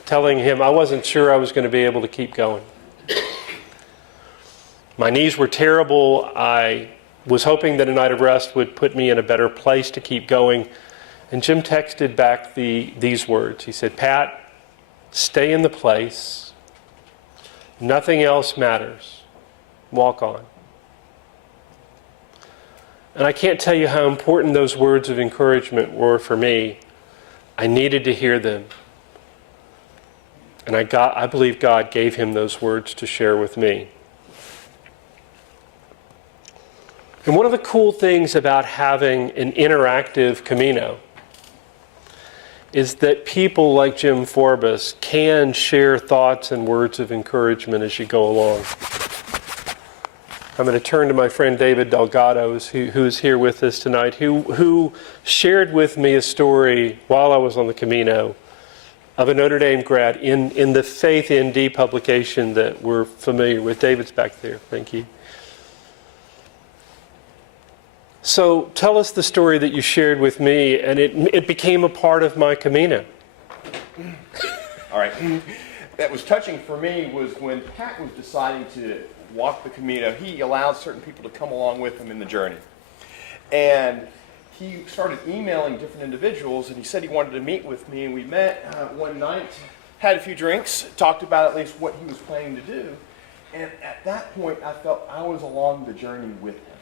telling him I wasn't sure I was going to be able to keep going. My knees were terrible. I was hoping that a night of rest would put me in a better place to keep going. And Jim texted back these words. He said, "Pat, stay in the place. Nothing else matters. Walk on." And I can't tell you how important those words of encouragement were for me. I needed to hear them. And I believe God gave him those words to share with me. And one of the cool things about having an interactive Camino is that people like Jim Forbes can share thoughts and words of encouragement as you go along. I'm going to turn to my friend David Delgado, who is here with us tonight, who shared with me a story while I was on the Camino of a Notre Dame grad in the Faith ND publication that we're familiar with. David's back there. Thank you. So tell us the story that you shared with me, and it became a part of my Camino. All right. That was touching for me was when Pat was deciding to walk the Camino, he allowed certain people to come along with him in the journey. And he started emailing different individuals, and he said he wanted to meet with me, and we met one night, had a few drinks, talked about at least what he was planning to do. And at that point, I felt I was along the journey with him.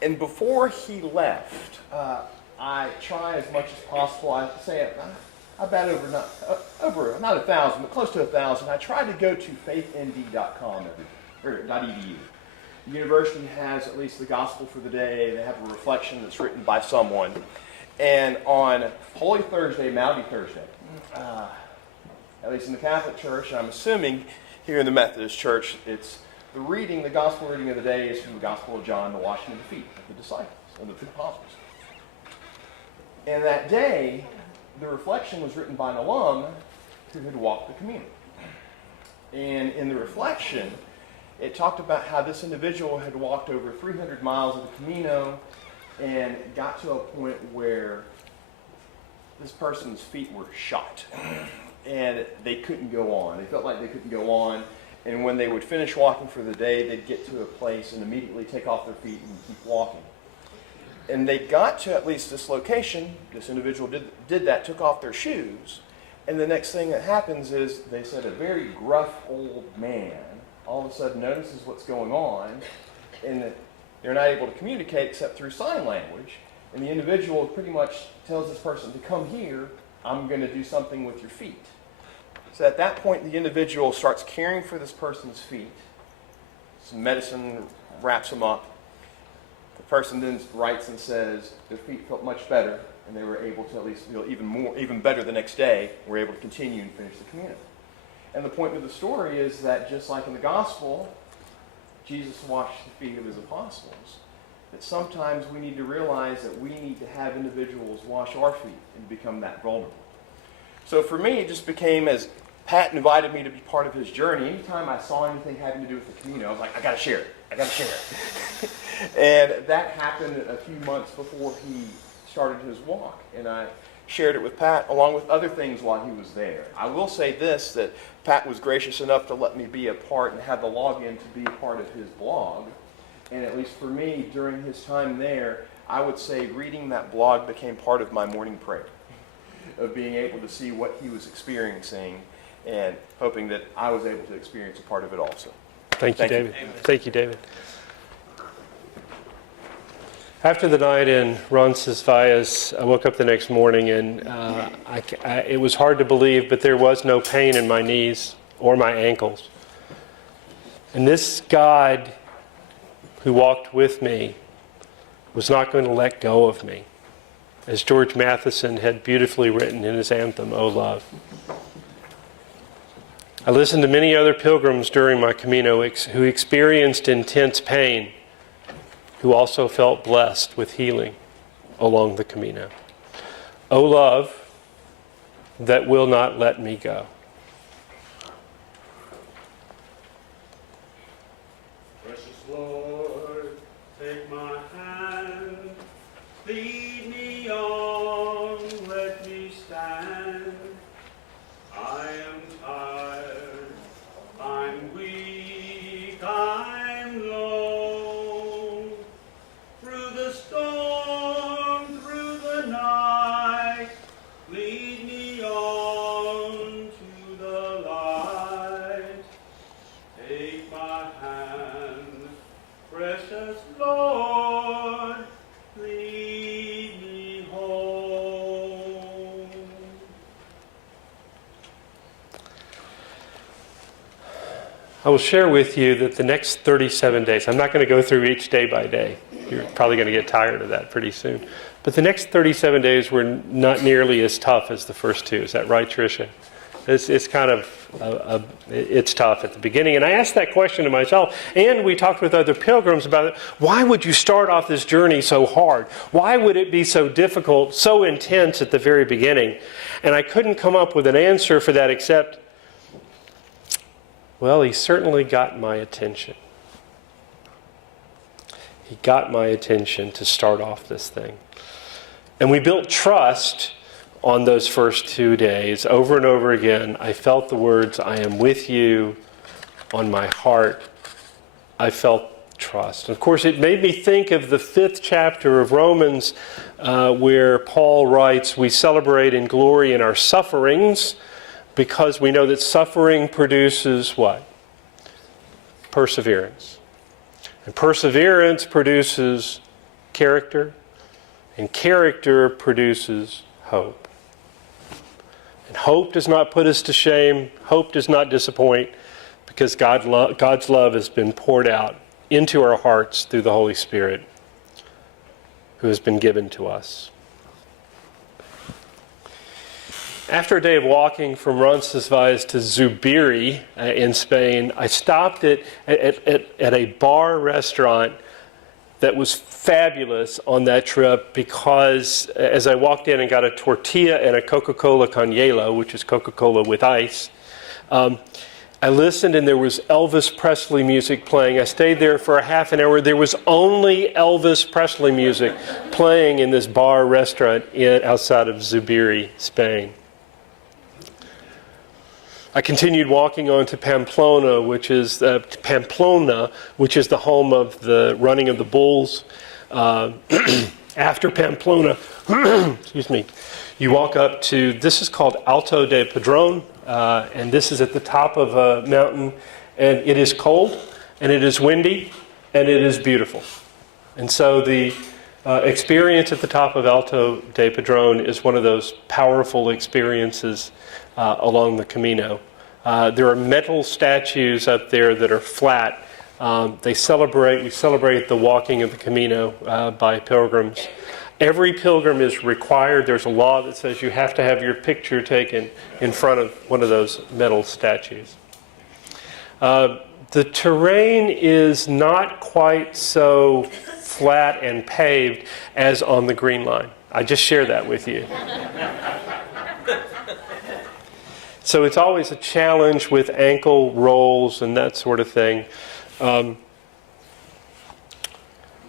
And before he left, I try as much as possible. I say I bet over not 1,000, but close to 1,000. I try to go to faithnd.com or .edu. The university has at least the gospel for the day. They have a reflection that's written by someone. And on Holy Thursday, Maundy Thursday, at least in the Catholic Church, and I'm assuming here in the Methodist Church, it's the gospel reading of the day is from the Gospel of John, the washing of the feet of the disciples and the two apostles. And that day, the reflection was written by an alum who had walked the Camino. And in the reflection, it talked about how this individual had walked over 300 miles of the Camino and got to a point where this person's feet were shot and they couldn't go on. They felt like they couldn't go on, and when they would finish walking for the day, they'd get to a place and immediately take off their feet and keep walking. And they got to at least this location. This individual did that, took off their shoes, and the next thing that happens is, they said, a very gruff old man all of a sudden notices what's going on, and that they're not able to communicate except through sign language. And the individual pretty much tells this person to come here, I'm going to do something with your feet. So at that point, the individual starts caring for this person's feet. Some medicine wraps them up. The person then writes and says their feet felt much better, and they were able to at least feel even better the next day, were able to continue and finish the communion. And the point of the story is that just like in the gospel, Jesus washed the feet of his apostles, that sometimes we need to realize that we need to have individuals wash our feet and become that vulnerable. So for me, it just became, as Pat invited me to be part of his journey, anytime I saw anything having to do with the Camino, I was like, I got to share it. I got to share it. And that happened a few months before he started his walk. And I shared it with Pat along with other things while he was there. I will say this, that Pat was gracious enough to let me be a part and have the login to be a part of his blog. And at least for me, during his time there, I would say reading that blog became part of my morning prayer, of being able to see what he was experiencing and hoping that I was able to experience a part of it also. Thank you, David. Thank you, David. After the night in Roncesvalles, I woke up the next morning and it was hard to believe, but there was no pain in my knees or my ankles. And this God who walked with me was not going to let go of me, as George Matheson had beautifully written in his anthem, "O Love." I listened to many other pilgrims during my Camino who experienced intense pain, who also felt blessed with healing along the Camino. O love that will not let me go. Precious Lord, take my hand, lead me on, let me stand. I am tired, I'm weak, I'm low. Through the storm, through the night, lead me on to the light. Take my hand, precious Lord, lead me home. I will share with you that the next 37 days, I'm not going to go through each day by day. You're probably going to get tired of that pretty soon. But the next 37 days were not nearly as tough as the first two. Is that right, Tricia? It's kind of, it's tough at the beginning. And I asked that question to myself, and we talked with other pilgrims about it. Why would you start off this journey so hard? Why would it be so difficult, so intense at the very beginning? And I couldn't come up with an answer for that except, well, he certainly got my attention. He got my attention to start off this thing. And we built trust on those first 2 days. Over and over again, I felt the words, I am with you, on my heart. I felt trust. And of course, it made me think of the 5th chapter of Romans, where Paul writes, we celebrate and glory in our sufferings, because we know that suffering produces what? Perseverance. And perseverance produces character, and character produces hope. And hope does not put us to shame. Hope does not disappoint, because God's love has been poured out into our hearts through the Holy Spirit, who has been given to us. After a day of walking from Roncesvalles to Zubiri in Spain, I stopped at a bar restaurant that was fabulous on that trip, because as I walked in and got a tortilla and a Coca-Cola con hielo, which is Coca-Cola with ice, I listened and there was Elvis Presley music playing. I stayed there for a half an hour. There was only Elvis Presley music playing in this bar restaurant outside of Zubiri, Spain. I continued walking on to Pamplona, which is the home of the running of the bulls. After Pamplona, excuse me, you walk up to, this is called Alto de Padrón, and this is at the top of a mountain, and it is cold, and it is windy, and it is beautiful. And so the experience at the top of Alto de Padrón is one of those powerful experiences along the Camino. There are metal statues up there that are flat. We celebrate the walking of the Camino by pilgrims. Every pilgrim is required. There's a law that says you have to have your picture taken in front of one of those metal statues. The terrain is not quite so flat and paved as on the Green Line. I just share that with you. So it's always a challenge with ankle rolls and that sort of thing.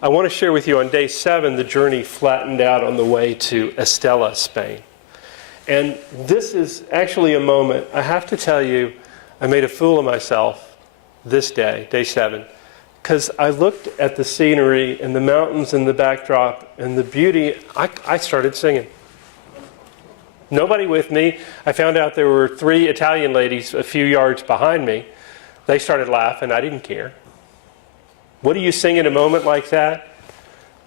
I want to share with you on day 7, the journey flattened out on the way to Estella, Spain. And this is actually a moment, I have to tell you, I made a fool of myself this day, day 7, because I looked at the scenery and the mountains and the backdrop and the beauty. I started singing. Nobody with me. I found out there were 3 Italian ladies a few yards behind me. They started laughing. I didn't care. What do you sing in a moment like that?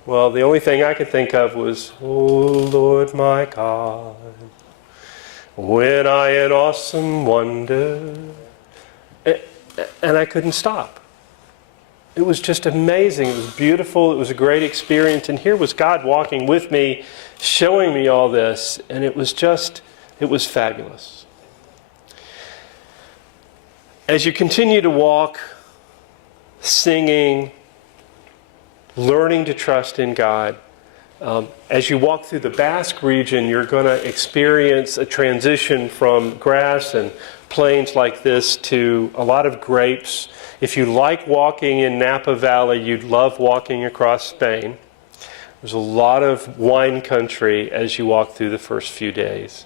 Well, the only thing I could think of was, "Oh Lord my God, when I in awesome wonder." And I couldn't stop. It was just amazing. It was beautiful. It was a great experience. And here was God walking with me, showing me all this. And it was fabulous. As you continue to walk, singing, learning to trust in God, as you walk through the Basque region, you're going to experience a transition from grass and plains like this to a lot of grapes. If you like walking in Napa Valley, you'd love walking across Spain. There's a lot of wine country as you walk through the first few days.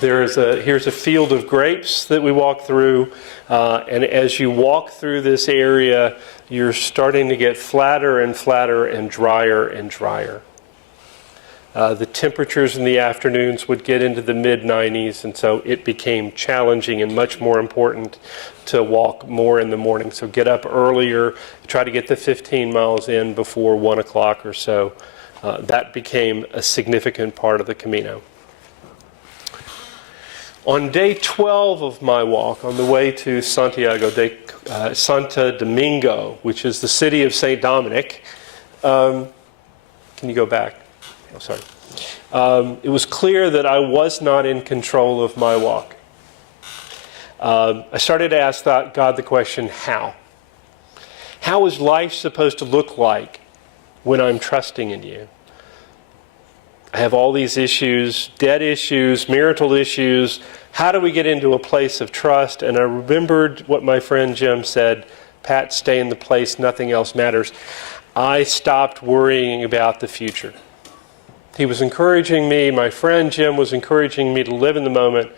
Here's a field of grapes that we walk through, and as you walk through this area, you're starting to get flatter and flatter and drier and drier. The temperatures in the afternoons would get into the mid-90s, and so it became challenging and much more important to walk more in the morning. So get up earlier, try to get the 15 miles in before 1 o'clock or so. That became a significant part of the Camino. On day 12 of my walk, on the way to Santiago de Santo Domingo, which is the city of St. Dominic, can you go back? Oh, sorry. It was clear that I was not in control of my walk. I started to ask God the question, how? How is life supposed to look like when I'm trusting in you? I have all these issues, debt issues, marital issues. How do we get into a place of trust? And I remembered what my friend Jim said, Pat, stay in the place, nothing else matters. I stopped worrying about the future. He was encouraging me, my friend Jim was encouraging me to live in the moment.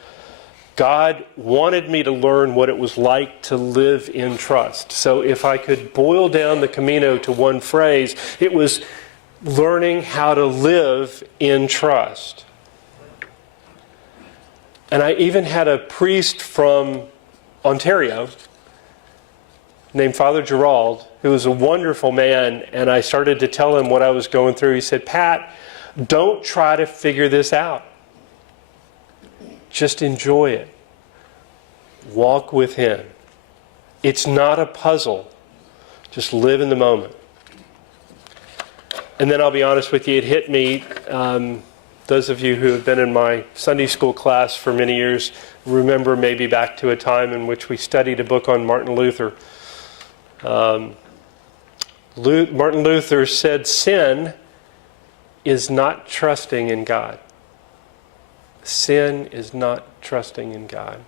God wanted me to learn what it was like to live in trust. So if I could boil down the Camino to one phrase, it was learning how to live in trust. And I even had a priest from Ontario named Father Gerald, who was a wonderful man, and I started to tell him what I was going through. He said, Pat, don't try to figure this out. Just enjoy it. Walk with Him. It's not a puzzle. Just live in the moment. And then I'll be honest with you, it hit me. Those of you who have been in my Sunday school class for many years remember maybe back to a time in which we studied a book on Martin Luther. Martin Luther said sin is not trusting in God. Sin is not trusting in God.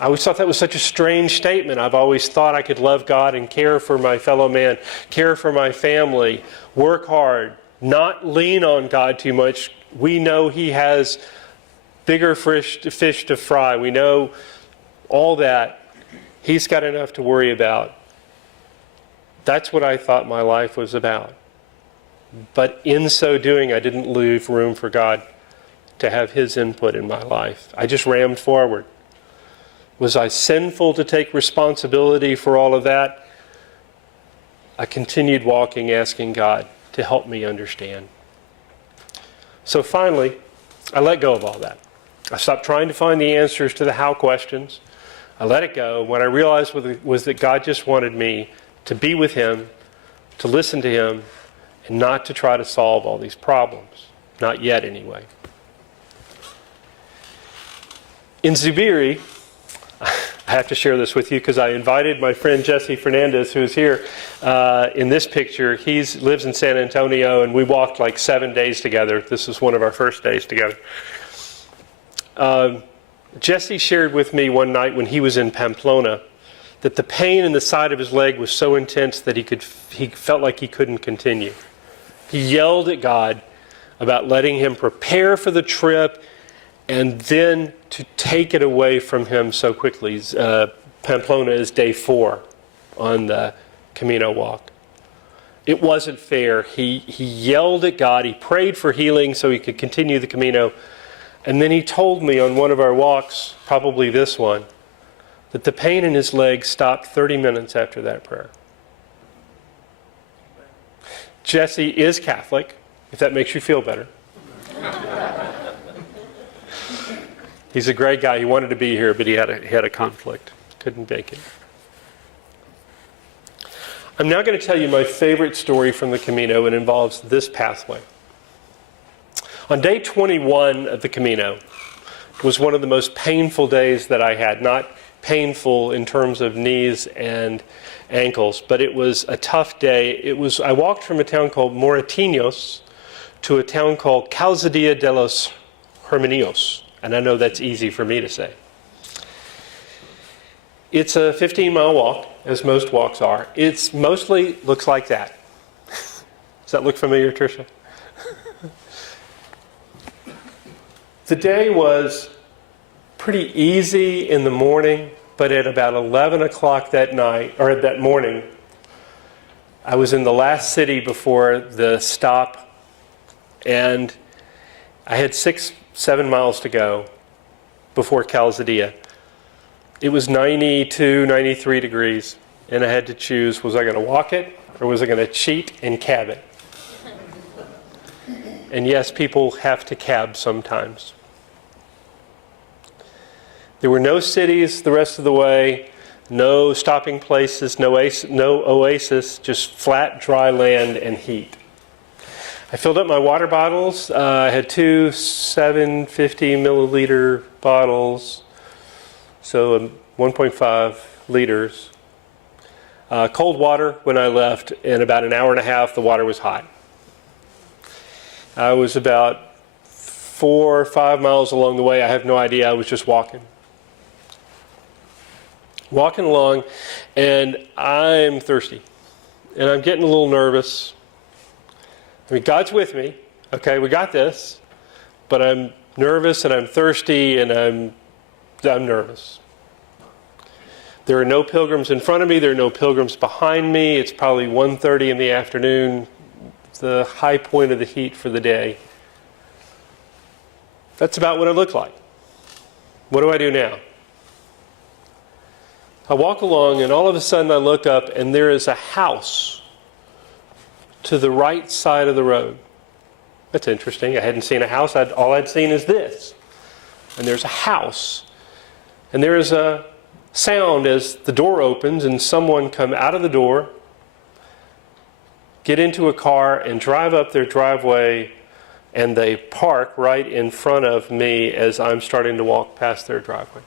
I always thought that was such a strange statement. I've always thought I could love God and care for my fellow man, care for my family, work hard, not lean on God too much. We know He has bigger fish to fry. We know all that. He's got enough to worry about. That's what I thought my life was about. But in so doing, I didn't leave room for God to have His input in my life. I just rammed forward. Was I sinful to take responsibility for all of that? I continued walking, asking God to help me understand. So finally, I let go of all that. I stopped trying to find the answers to the how questions. I let it go. What I realized was that God just wanted me to be with Him, to listen to Him, and not to try to solve all these problems. Not yet, anyway. In Zubiri, I have to share this with you because I invited my friend Jesse Fernandez, who's here in this picture. He lives in San Antonio, and we walked like 7 days together. This was one of our first days together. Jesse shared with me one night when he was in Pamplona that the pain in the side of his leg was so intense that he felt like he couldn't continue. He yelled at God about letting him prepare for the trip and then to take it away from him so quickly. Pamplona is day 4 on the Camino walk. It wasn't fair. He yelled at God. He prayed for healing so he could continue the Camino. And then he told me on one of our walks, probably this one, that the pain in his leg stopped 30 minutes after that prayer. Jesse is Catholic, if that makes you feel better. He's a great guy. He wanted to be here, but he had a conflict. Couldn't make it. I'm now going to tell you my favorite story from the Camino. It involves this pathway. On day 21 of the Camino was one of the most painful days that I had. Not painful in terms of knees and ankles, but it was a tough day. I walked from a town called Moratinos to a town called Calzadilla de los Hermanos. And I know that's easy for me to say. It's a 15-mile walk, as most walks are. It mostly looks like that. Does that look familiar, Tricia? The day was pretty easy in the morning, but at about 11 o'clock that morning, I was in the last city before the stop, and I had 6-7 miles to go before Calzadilla. It was 92, 93 degrees, and I had to choose, was I going to walk it or was I going to cheat and cab it? And yes, people have to cab sometimes. There were no cities the rest of the way, no stopping places, no oasis, just flat, dry land and heat. I filled up my water bottles. I had 2 750 milliliter bottles, so 1.5 liters. Cold water when I left. In about an hour and a half, the water was hot. I was about 4 or 5 miles along the way. I have no idea. I was just walking. Walking along, and I'm thirsty. And I'm getting a little nervous. I mean, God's with me. Okay, we got this. But I'm nervous, and I'm thirsty, and I'm nervous. There are no pilgrims in front of me. There are no pilgrims behind me. It's probably 1:30 in the afternoon, the high point of the heat for the day. That's about what it looked like. What do I do now? I walk along, and all of a sudden I look up, and there is a house to the right side of the road. That's interesting. I hadn't seen a house. All I'd seen is this. And there's a house. And there is a sound as the door opens, and someone come out of the door, get into a car, and drive up their driveway, and they park right in front of me as I'm starting to walk past their driveway.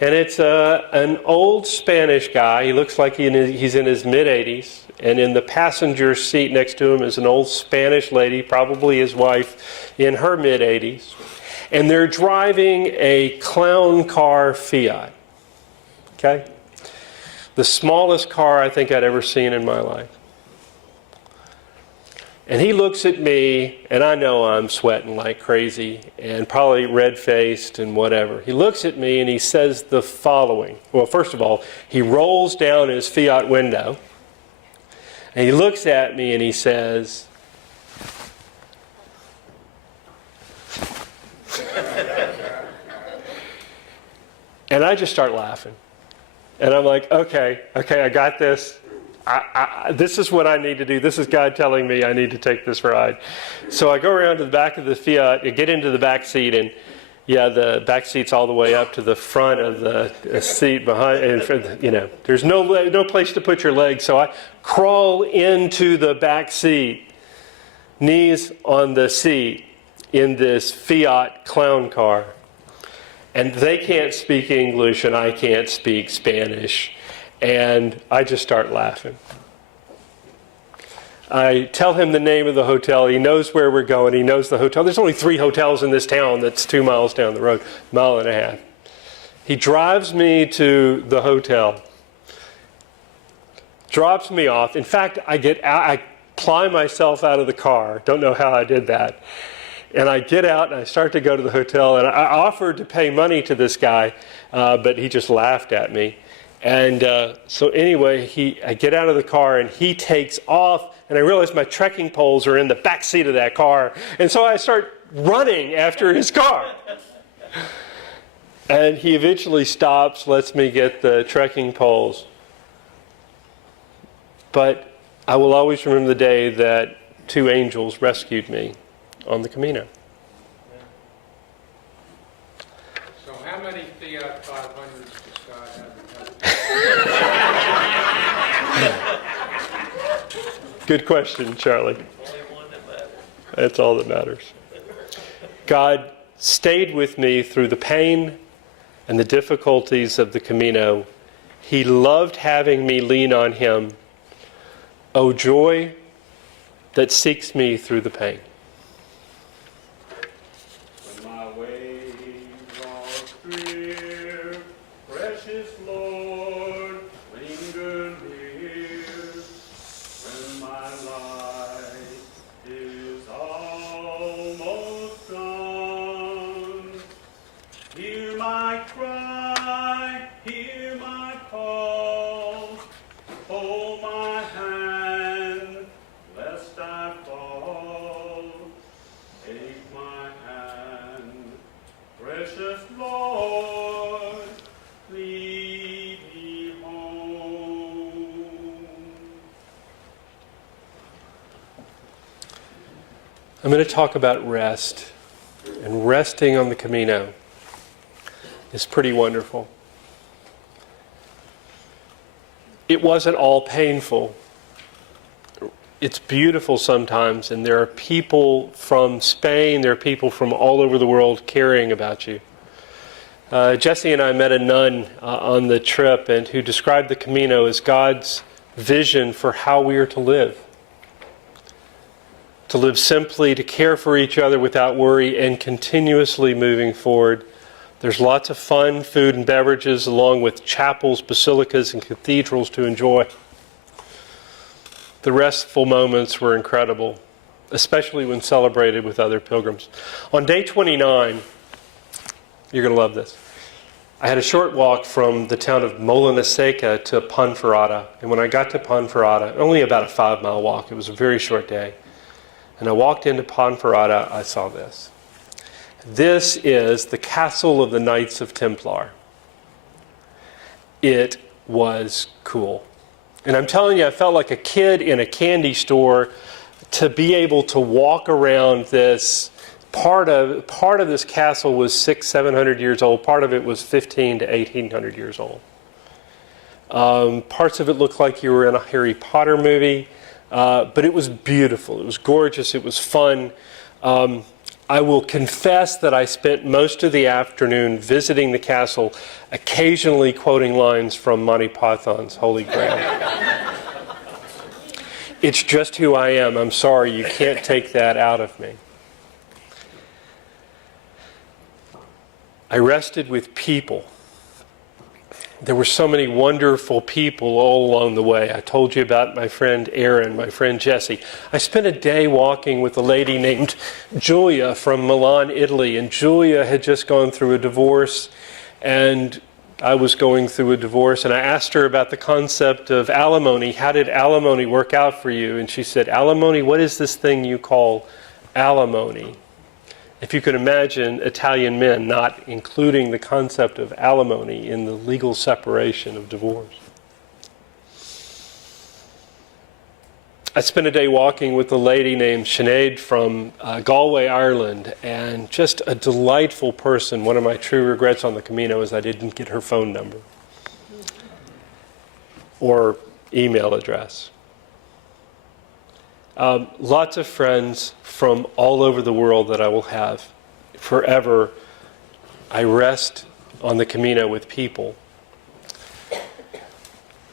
And it's an old Spanish guy. He looks like he's in his mid-80s. And in the passenger seat next to him is an old Spanish lady, probably his wife, in her mid-80s. And they're driving a clown car Fiat. Okay? The smallest car I think I'd ever seen in my life. And he looks at me, and I know I'm sweating like crazy and probably red-faced and whatever. He looks at me and he says the following. Well, first of all, he rolls down his Fiat window, and he looks at me and he says, and I just start laughing. And I'm like, okay, I got this. This is what I need to do. This is God telling me I need to take this ride. So I go around to the back of the Fiat, I get into the back seat, and yeah, the back seat's all the way up to the front of the seat behind. And, you know, there's no place to put your legs. So I crawl into the back seat, knees on the seat in this Fiat clown car. And they can't speak English, and I can't speak Spanish. And I just start laughing. I tell him the name of the hotel. He knows where we're going. He knows the hotel. There's only 3 hotels in this town that's 2 miles down the road, mile and a half. He drives me to the hotel, drops me off. In fact, I get out, I ply myself out of the car. Don't know how I did that. And I get out and I start to go to the hotel. And I offered to pay money to this guy, but he just laughed at me. And so anyway, I get out of the car and he takes off, and I realize my trekking poles are in the back seat of that car. And so I start running after his car. And he eventually stops, lets me get the trekking poles. But I will always remember the day that 2 angels rescued me on the Camino. So how many Fiat 500s does God have? Good question, Charlie. That's all that matters. God stayed with me through the pain and the difficulties of the Camino. He loved having me lean on Him. Oh, joy that seeks me through the pain. When my ways are clear, precious Lord, linger near. When my life is almost gone, hear my cry, hear my call, hold my hand, lest I fall. Take my hand, precious Lord, lead me home. I'm going to talk about rest. And resting on the Camino is pretty wonderful. It wasn't all painful. It's beautiful sometimes, and there are people from Spain, there are people from all over the world caring about you. Jesse and I met a nun on the trip, and who described the Camino as God's vision for how we are to live. To live simply, to care for each other without worry, and continuously moving forward. There's lots of fun, food and beverages, along with chapels, basilicas, and cathedrals to enjoy. The restful moments were incredible, especially when celebrated with other pilgrims. On day 29, you're going to love this. I had a short walk from the town of Molina Seca to Ponferrada. And when I got to Ponferrada, only about a 5-mile walk, it was a very short day. And I walked into Ponferrada, I saw this. This is the castle of the Knights of Templar. It was cool. And I'm telling you, I felt like a kid in a candy store to be able to walk around this. Part of this castle was 600-700 years old. Part of it was 15 to 1800 years old. Parts of it looked like you were in a Harry Potter movie, but it was beautiful. It was gorgeous. It was fun. I will confess that I spent most of the afternoon visiting the castle, occasionally quoting lines from Monty Python's Holy Grail. It's just who I am. I'm sorry, you can't take that out of me. I rested with people. There were so many wonderful people all along the way. I told you about my friend Aaron, my friend Jesse. I spent a day walking with a lady named Julia from Milan, Italy. And Julia had just gone through a divorce, and I was going through a divorce. And I asked her about the concept of alimony. How did alimony work out for you? And she said, alimony, what is this thing you call alimony? If you could imagine Italian men not including the concept of alimony in the legal separation of divorce. I spent a day walking with a lady named Sinead from Galway, Ireland, and just a delightful person. One of my true regrets on the Camino is I didn't get her phone number or email address. Lots of friends from all over the world that I will have forever. I rest on the Camino with people.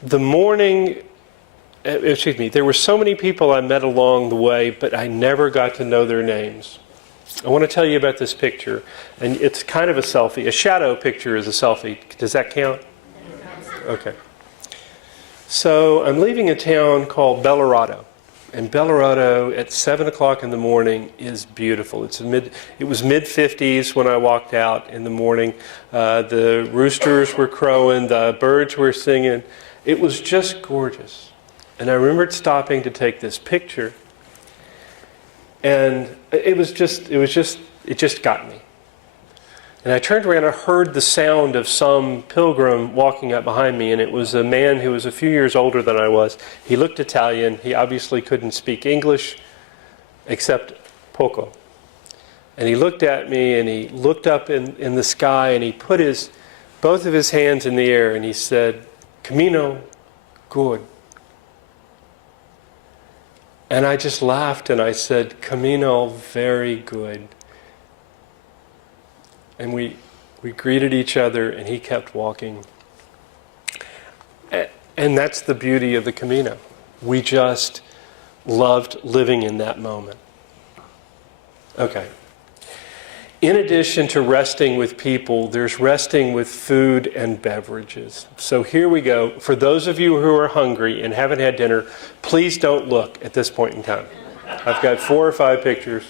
There were so many people I met along the way, but I never got to know their names. I want to tell you about this picture, and it's kind of a selfie. A shadow picture is a selfie. Does that count? Okay. So I'm leaving a town called Bellarado. And Bellarado at 7 o'clock in the morning is beautiful. It was mid-50s when I walked out in the morning. The roosters were crowing, the birds were singing. It was just gorgeous. And I remembered stopping to take this picture. And it just got me. And I turned around and I heard the sound of some pilgrim walking up behind me, and it was a man who was a few years older than I was. He looked Italian. He obviously couldn't speak English except poco. And he looked at me, and he looked up in the sky, and he put both of his hands in the air, and he said, Camino, good. And I just laughed, and I said, Camino, very good. And we greeted each other, and he kept walking. And that's the beauty of the Camino. We just loved living in that moment. Okay. In addition to resting with people, there's resting with food and beverages. So here we go. For those of you who are hungry and haven't had dinner, please don't look at this point in time. I've got 4 or 5 pictures.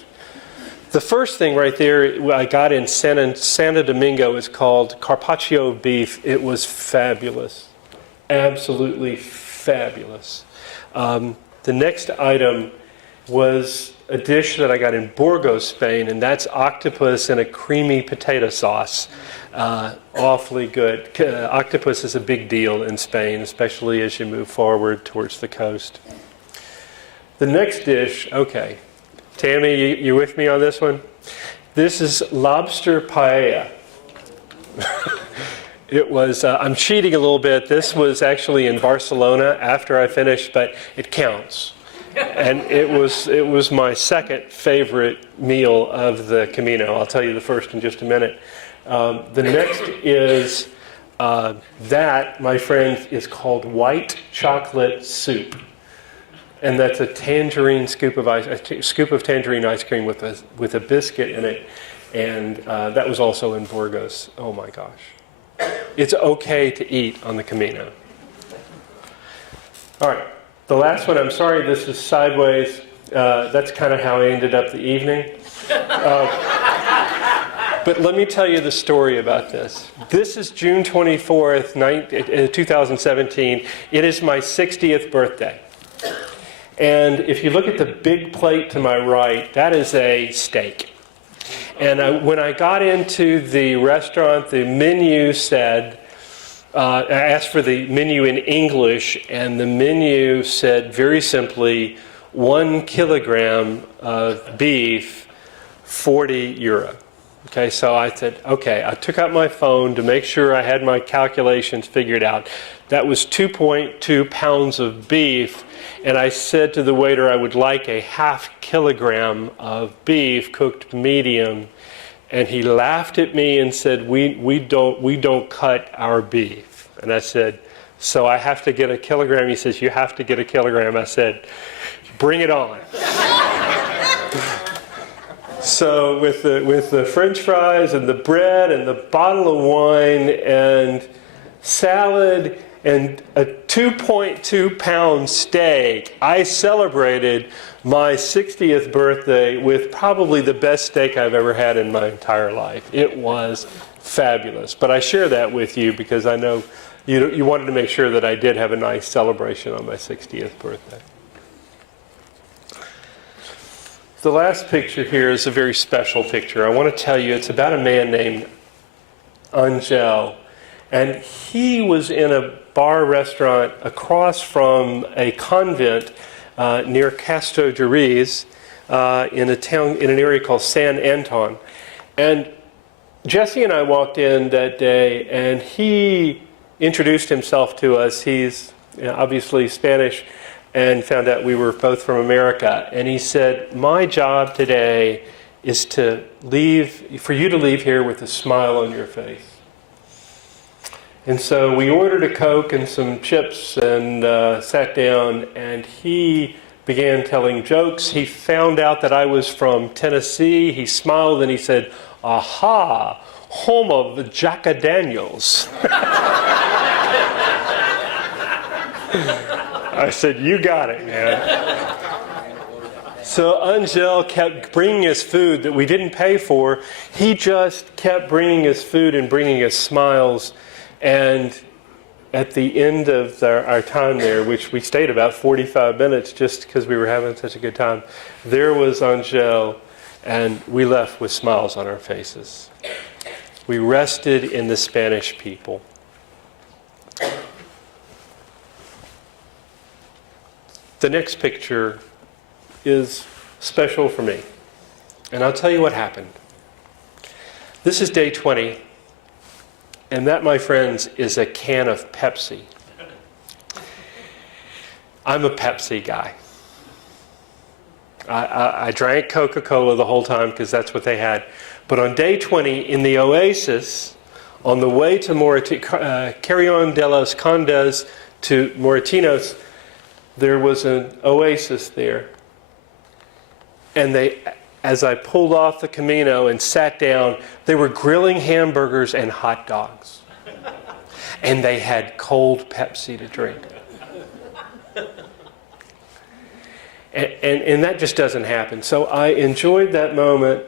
The first thing right there I got in Santo Domingo is called carpaccio of beef. It was fabulous. Absolutely fabulous. The next item was a dish that I got in Burgos, Spain, and that's octopus in a creamy potato sauce. Awfully good. Octopus is a big deal in Spain, especially as you move forward towards the coast. The next dish, okay. Tammy, you with me on this one? This is lobster paella. It was, I'm cheating a little bit. This was actually in Barcelona after I finished, but it counts. And it was my second favorite meal of the Camino. I'll tell you the first in just a minute. The next is, that, my friend, is called white chocolate soup. And that's a tangerine scoop of tangerine ice cream with a biscuit in it. And that was also in Burgos. Oh my gosh. It's okay to eat on the Camino. All right. The last one, I'm sorry, this is sideways. That's kind of how I ended up the evening. But let me tell you the story about this. This is June 24th, 2017. It is my 60th birthday. And if you look at the big plate to my right, that is a steak. And when I got into the restaurant, the menu said, I asked for the menu in English, and the menu said very simply, 1 kilogram of beef, 40 euro. Okay, so I said, okay, I took out my phone to make sure I had my calculations figured out. That was 2.2 pounds of beef, and I said to the waiter I would like a half kilogram of beef cooked medium, and he laughed at me and said, we don't cut our beef. And I said, so I have to get a kilogram? He says, you have to get a kilogram. I said, bring it on. So with the French fries and the bread and the bottle of wine and salad and a 2.2 pound steak, I celebrated my 60th birthday with probably the best steak I've ever had in my entire life. It was fabulous. But I share that with you because I know you wanted to make sure that I did have a nice celebration on my 60th birthday. The last picture here is a very special picture. I want to tell you it's about a man named Angel. And he was in a bar restaurant across from a convent near Castro de Riz in an area called San Anton. And Jesse and I walked in that day, and he introduced himself to us. He's obviously Spanish, and found out we were both from America. And he said, "My job today is for you to leave here with a smile on your face." And so we ordered a Coke and some chips and sat down, and he began telling jokes. He found out that I was from Tennessee. He smiled and he said, "Aha, home of Jack Daniels." I said, "You got it, man." So Angel kept bringing us food that we didn't pay for. He just kept bringing us food and bringing us smiles. And at the end of our time there, which we stayed about 45 minutes just because we were having such a good time, there was Angel, and we left with smiles on our faces. We rested in the Spanish people. The next picture is special for me, and I'll tell you what happened. This is day 20. And that, my friends, is a can of Pepsi. I'm a Pepsi guy. I drank Coca-Cola the whole time because that's what they had. But on day 20, in the Oasis, on the way to Carrion de los Condes to Moratinos, there was an Oasis there. And as I pulled off the Camino and sat down, they were grilling hamburgers and hot dogs. And they had cold Pepsi to drink. And that just doesn't happen. So I enjoyed that moment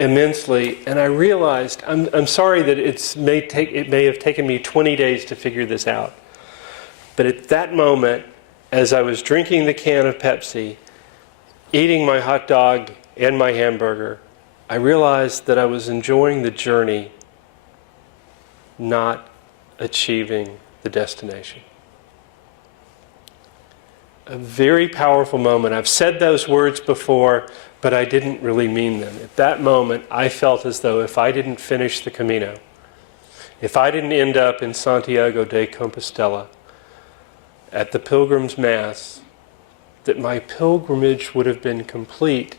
immensely, and I realized, I'm sorry that it may have taken me 20 days to figure this out. But at that moment, as I was drinking the can of Pepsi, eating my hot dog and my hamburger, I realized that I was enjoying the journey, not achieving the destination. A very powerful moment. I've said those words before, but I didn't really mean them. At that moment, I felt as though if I didn't finish the Camino, if I didn't end up in Santiago de Compostela at the Pilgrim's Mass, that my pilgrimage would have been complete,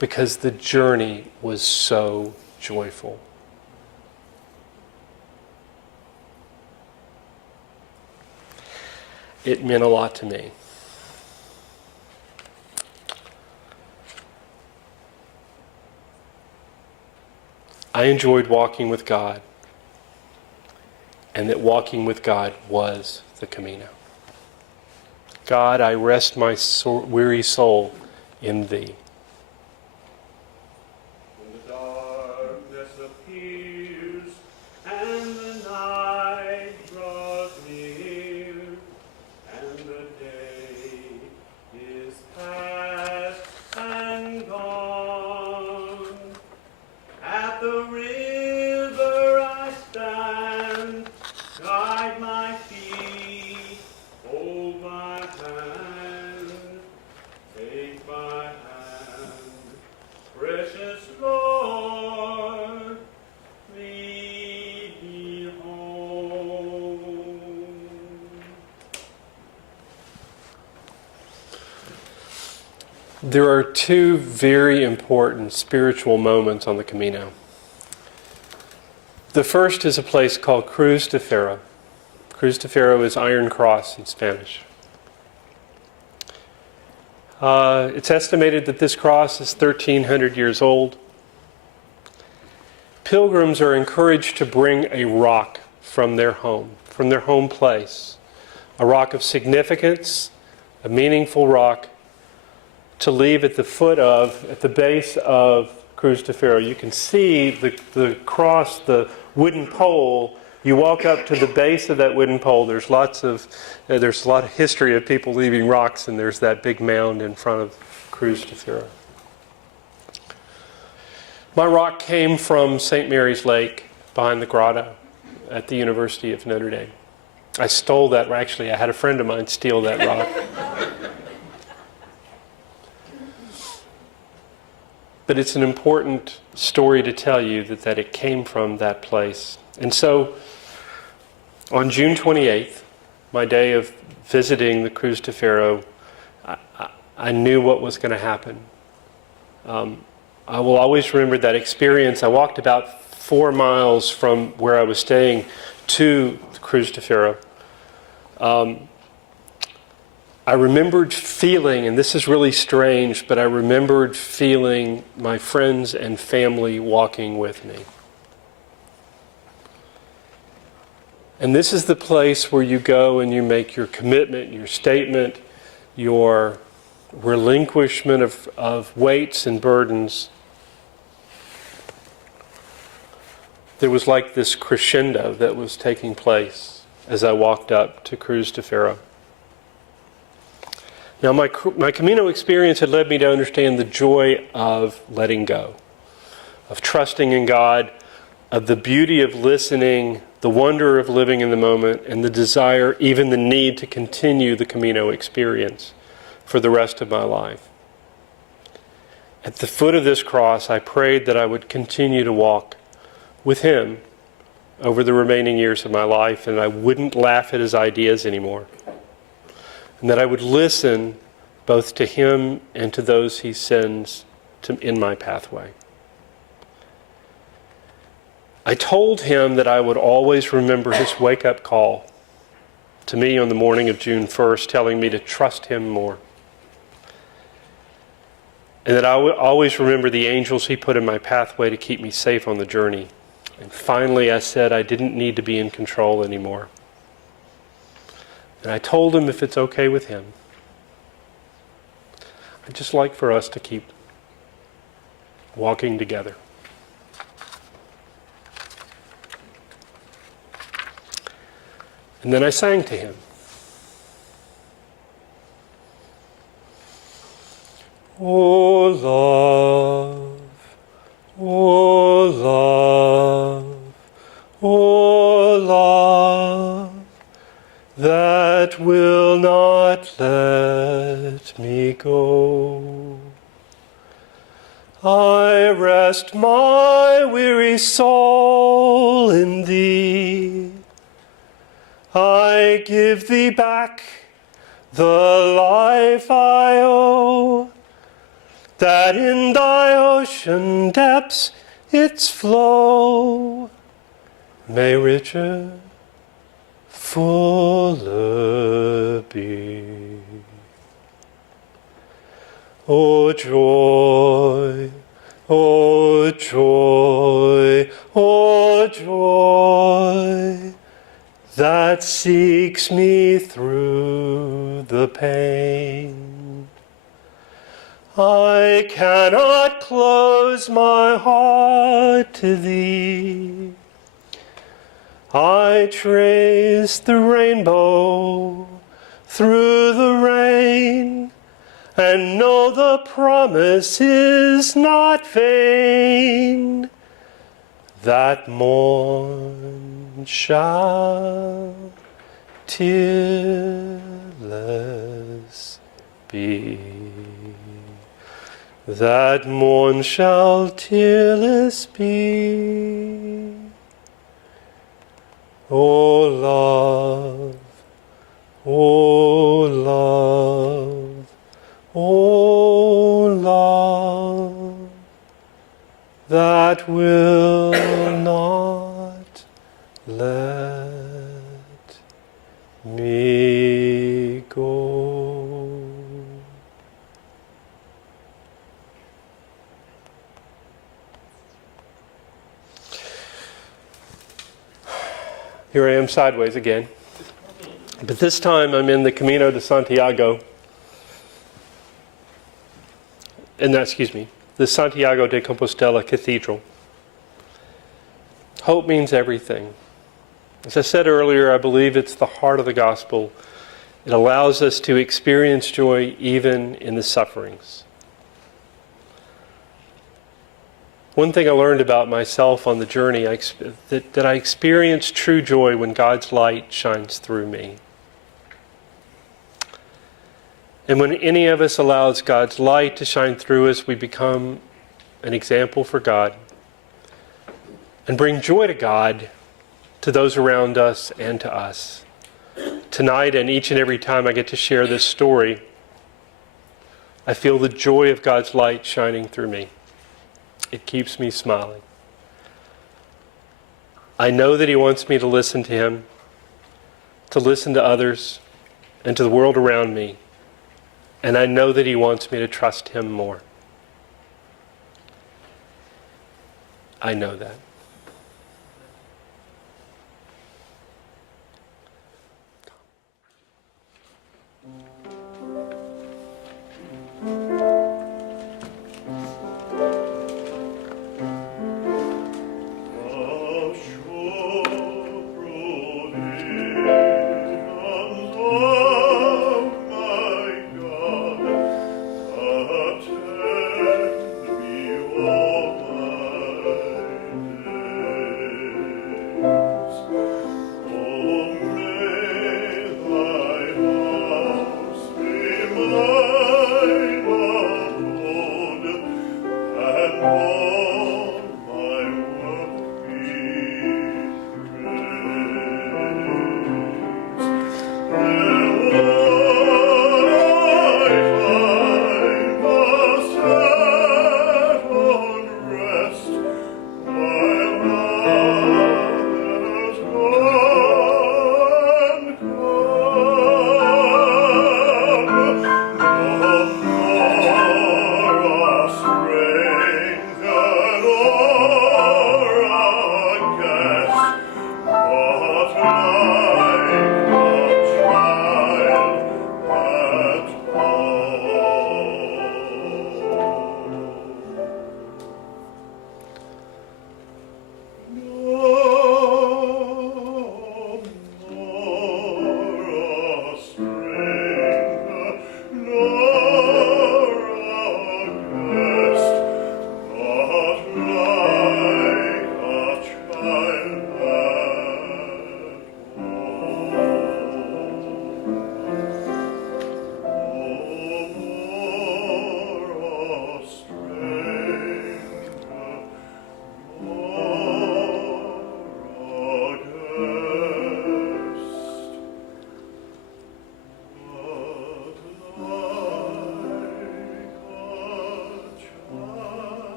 because the journey was so joyful. It meant a lot to me. I enjoyed walking with God, and that walking with God was the Camino. God, I rest my weary soul in Thee. When the darkness appears and the night draws near, and the day is past and gone, at the river I stand, guide my feet, hold my hand, take my hand, precious Lord, lead me home. There are two very important spiritual moments on the Camino. The first is a place called Cruz de Ferro. Cruz de Ferro is Iron Cross in Spanish. It's estimated that this cross is 1,300 years old. Pilgrims are encouraged to bring a rock from their home place, a rock of significance, a meaningful rock, to leave at the base of Cruz de Ferro. You can see the cross, the wooden pole. You walk up to the base of that wooden pole. There's a lot of history of people leaving rocks, and there's that big mound in front of Cruz de Ferro. My rock came from St. Mary's Lake behind the grotto at the University of Notre Dame. I stole that. Actually, I had a friend of mine steal that rock. But it's an important story to tell you that it came from that place. And so, on June 28th, my day of visiting the Cruz de Ferro, I knew what was going to happen. I will always remember that experience. I walked about 4 miles from where I was staying to the Cruz de Ferro. I remembered feeling, and this is really strange, but I remembered feeling my friends and family walking with me. And this is the place where you go and you make your commitment, your statement, your relinquishment of weights and burdens. There was like this crescendo that was taking place as I walked up to Cruz de Ferro. Now, my Camino experience had led me to understand the joy of letting go, of trusting in God, of the beauty of listening, the wonder of living in the moment, and the desire, even the need to continue the Camino experience for the rest of my life. At the foot of this cross, I prayed that I would continue to walk with Him over the remaining years of my life, and I wouldn't laugh at His ideas anymore. And that I would listen both to Him and to those He sends in my pathway. I told Him that I would always remember His wake-up call to me on the morning of June 1st, telling me to trust Him more. And that I would always remember the angels He put in my pathway to keep me safe on the journey. And finally I said I didn't need to be in control anymore. And I told Him if it's okay with Him, I'd just like for us to keep walking together. And then I sang to Him. Oh love, oh love, oh love, that will not let me go. I rest my weary soul in Thee. I give Thee back the life I owe, that in Thy ocean depths its flow may richer, fuller be. O joy, O joy, O joy, that seeks me through the pain. I cannot close my heart to Thee. I trace the rainbow through the rain, and know the promise is not vain, that morn shall tearless be. That morn shall tearless be. O love, O love, O love, that will not let me go. Here I am sideways again. But this time I'm in the Camino de Santiago. The Santiago de Compostela Cathedral. Hope means everything. As I said earlier, I believe it's the heart of the gospel. It allows us to experience joy even in the sufferings. One thing I learned about myself on the journey, that I experience true joy when God's light shines through me. And when any of us allows God's light to shine through us, we become an example for God and bring joy to God, to those around us and to us. Tonight and each and every time I get to share this story, I feel the joy of God's light shining through me. It keeps me smiling. I know that He wants me to listen to Him, to listen to others, and to the world around me. And I know that He wants me to trust Him more. I know that.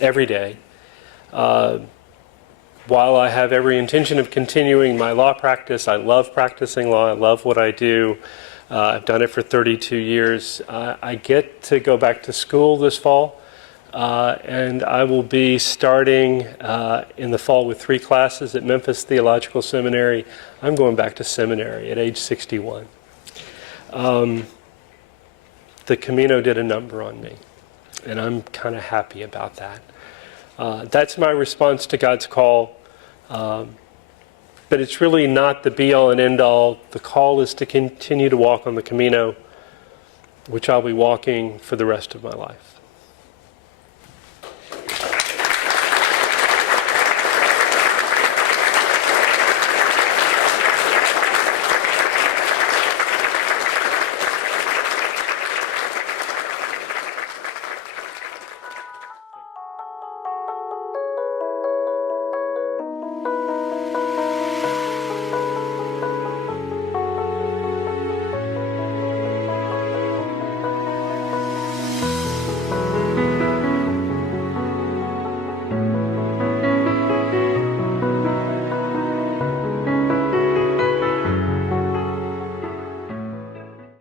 Every day. While I have every intention of continuing my law practice, I love practicing law, I love what I do. I've done it for 32 years. I get to go back to school this fall, and I will be starting in the fall with 3 classes at Memphis Theological Seminary. I'm going back to seminary at age 61. The Camino did a number on me, and I'm kind of happy about that. That's my response to God's call. But it's really not the be-all and end-all. The call is to continue to walk on the Camino, which I'll be walking for the rest of my life.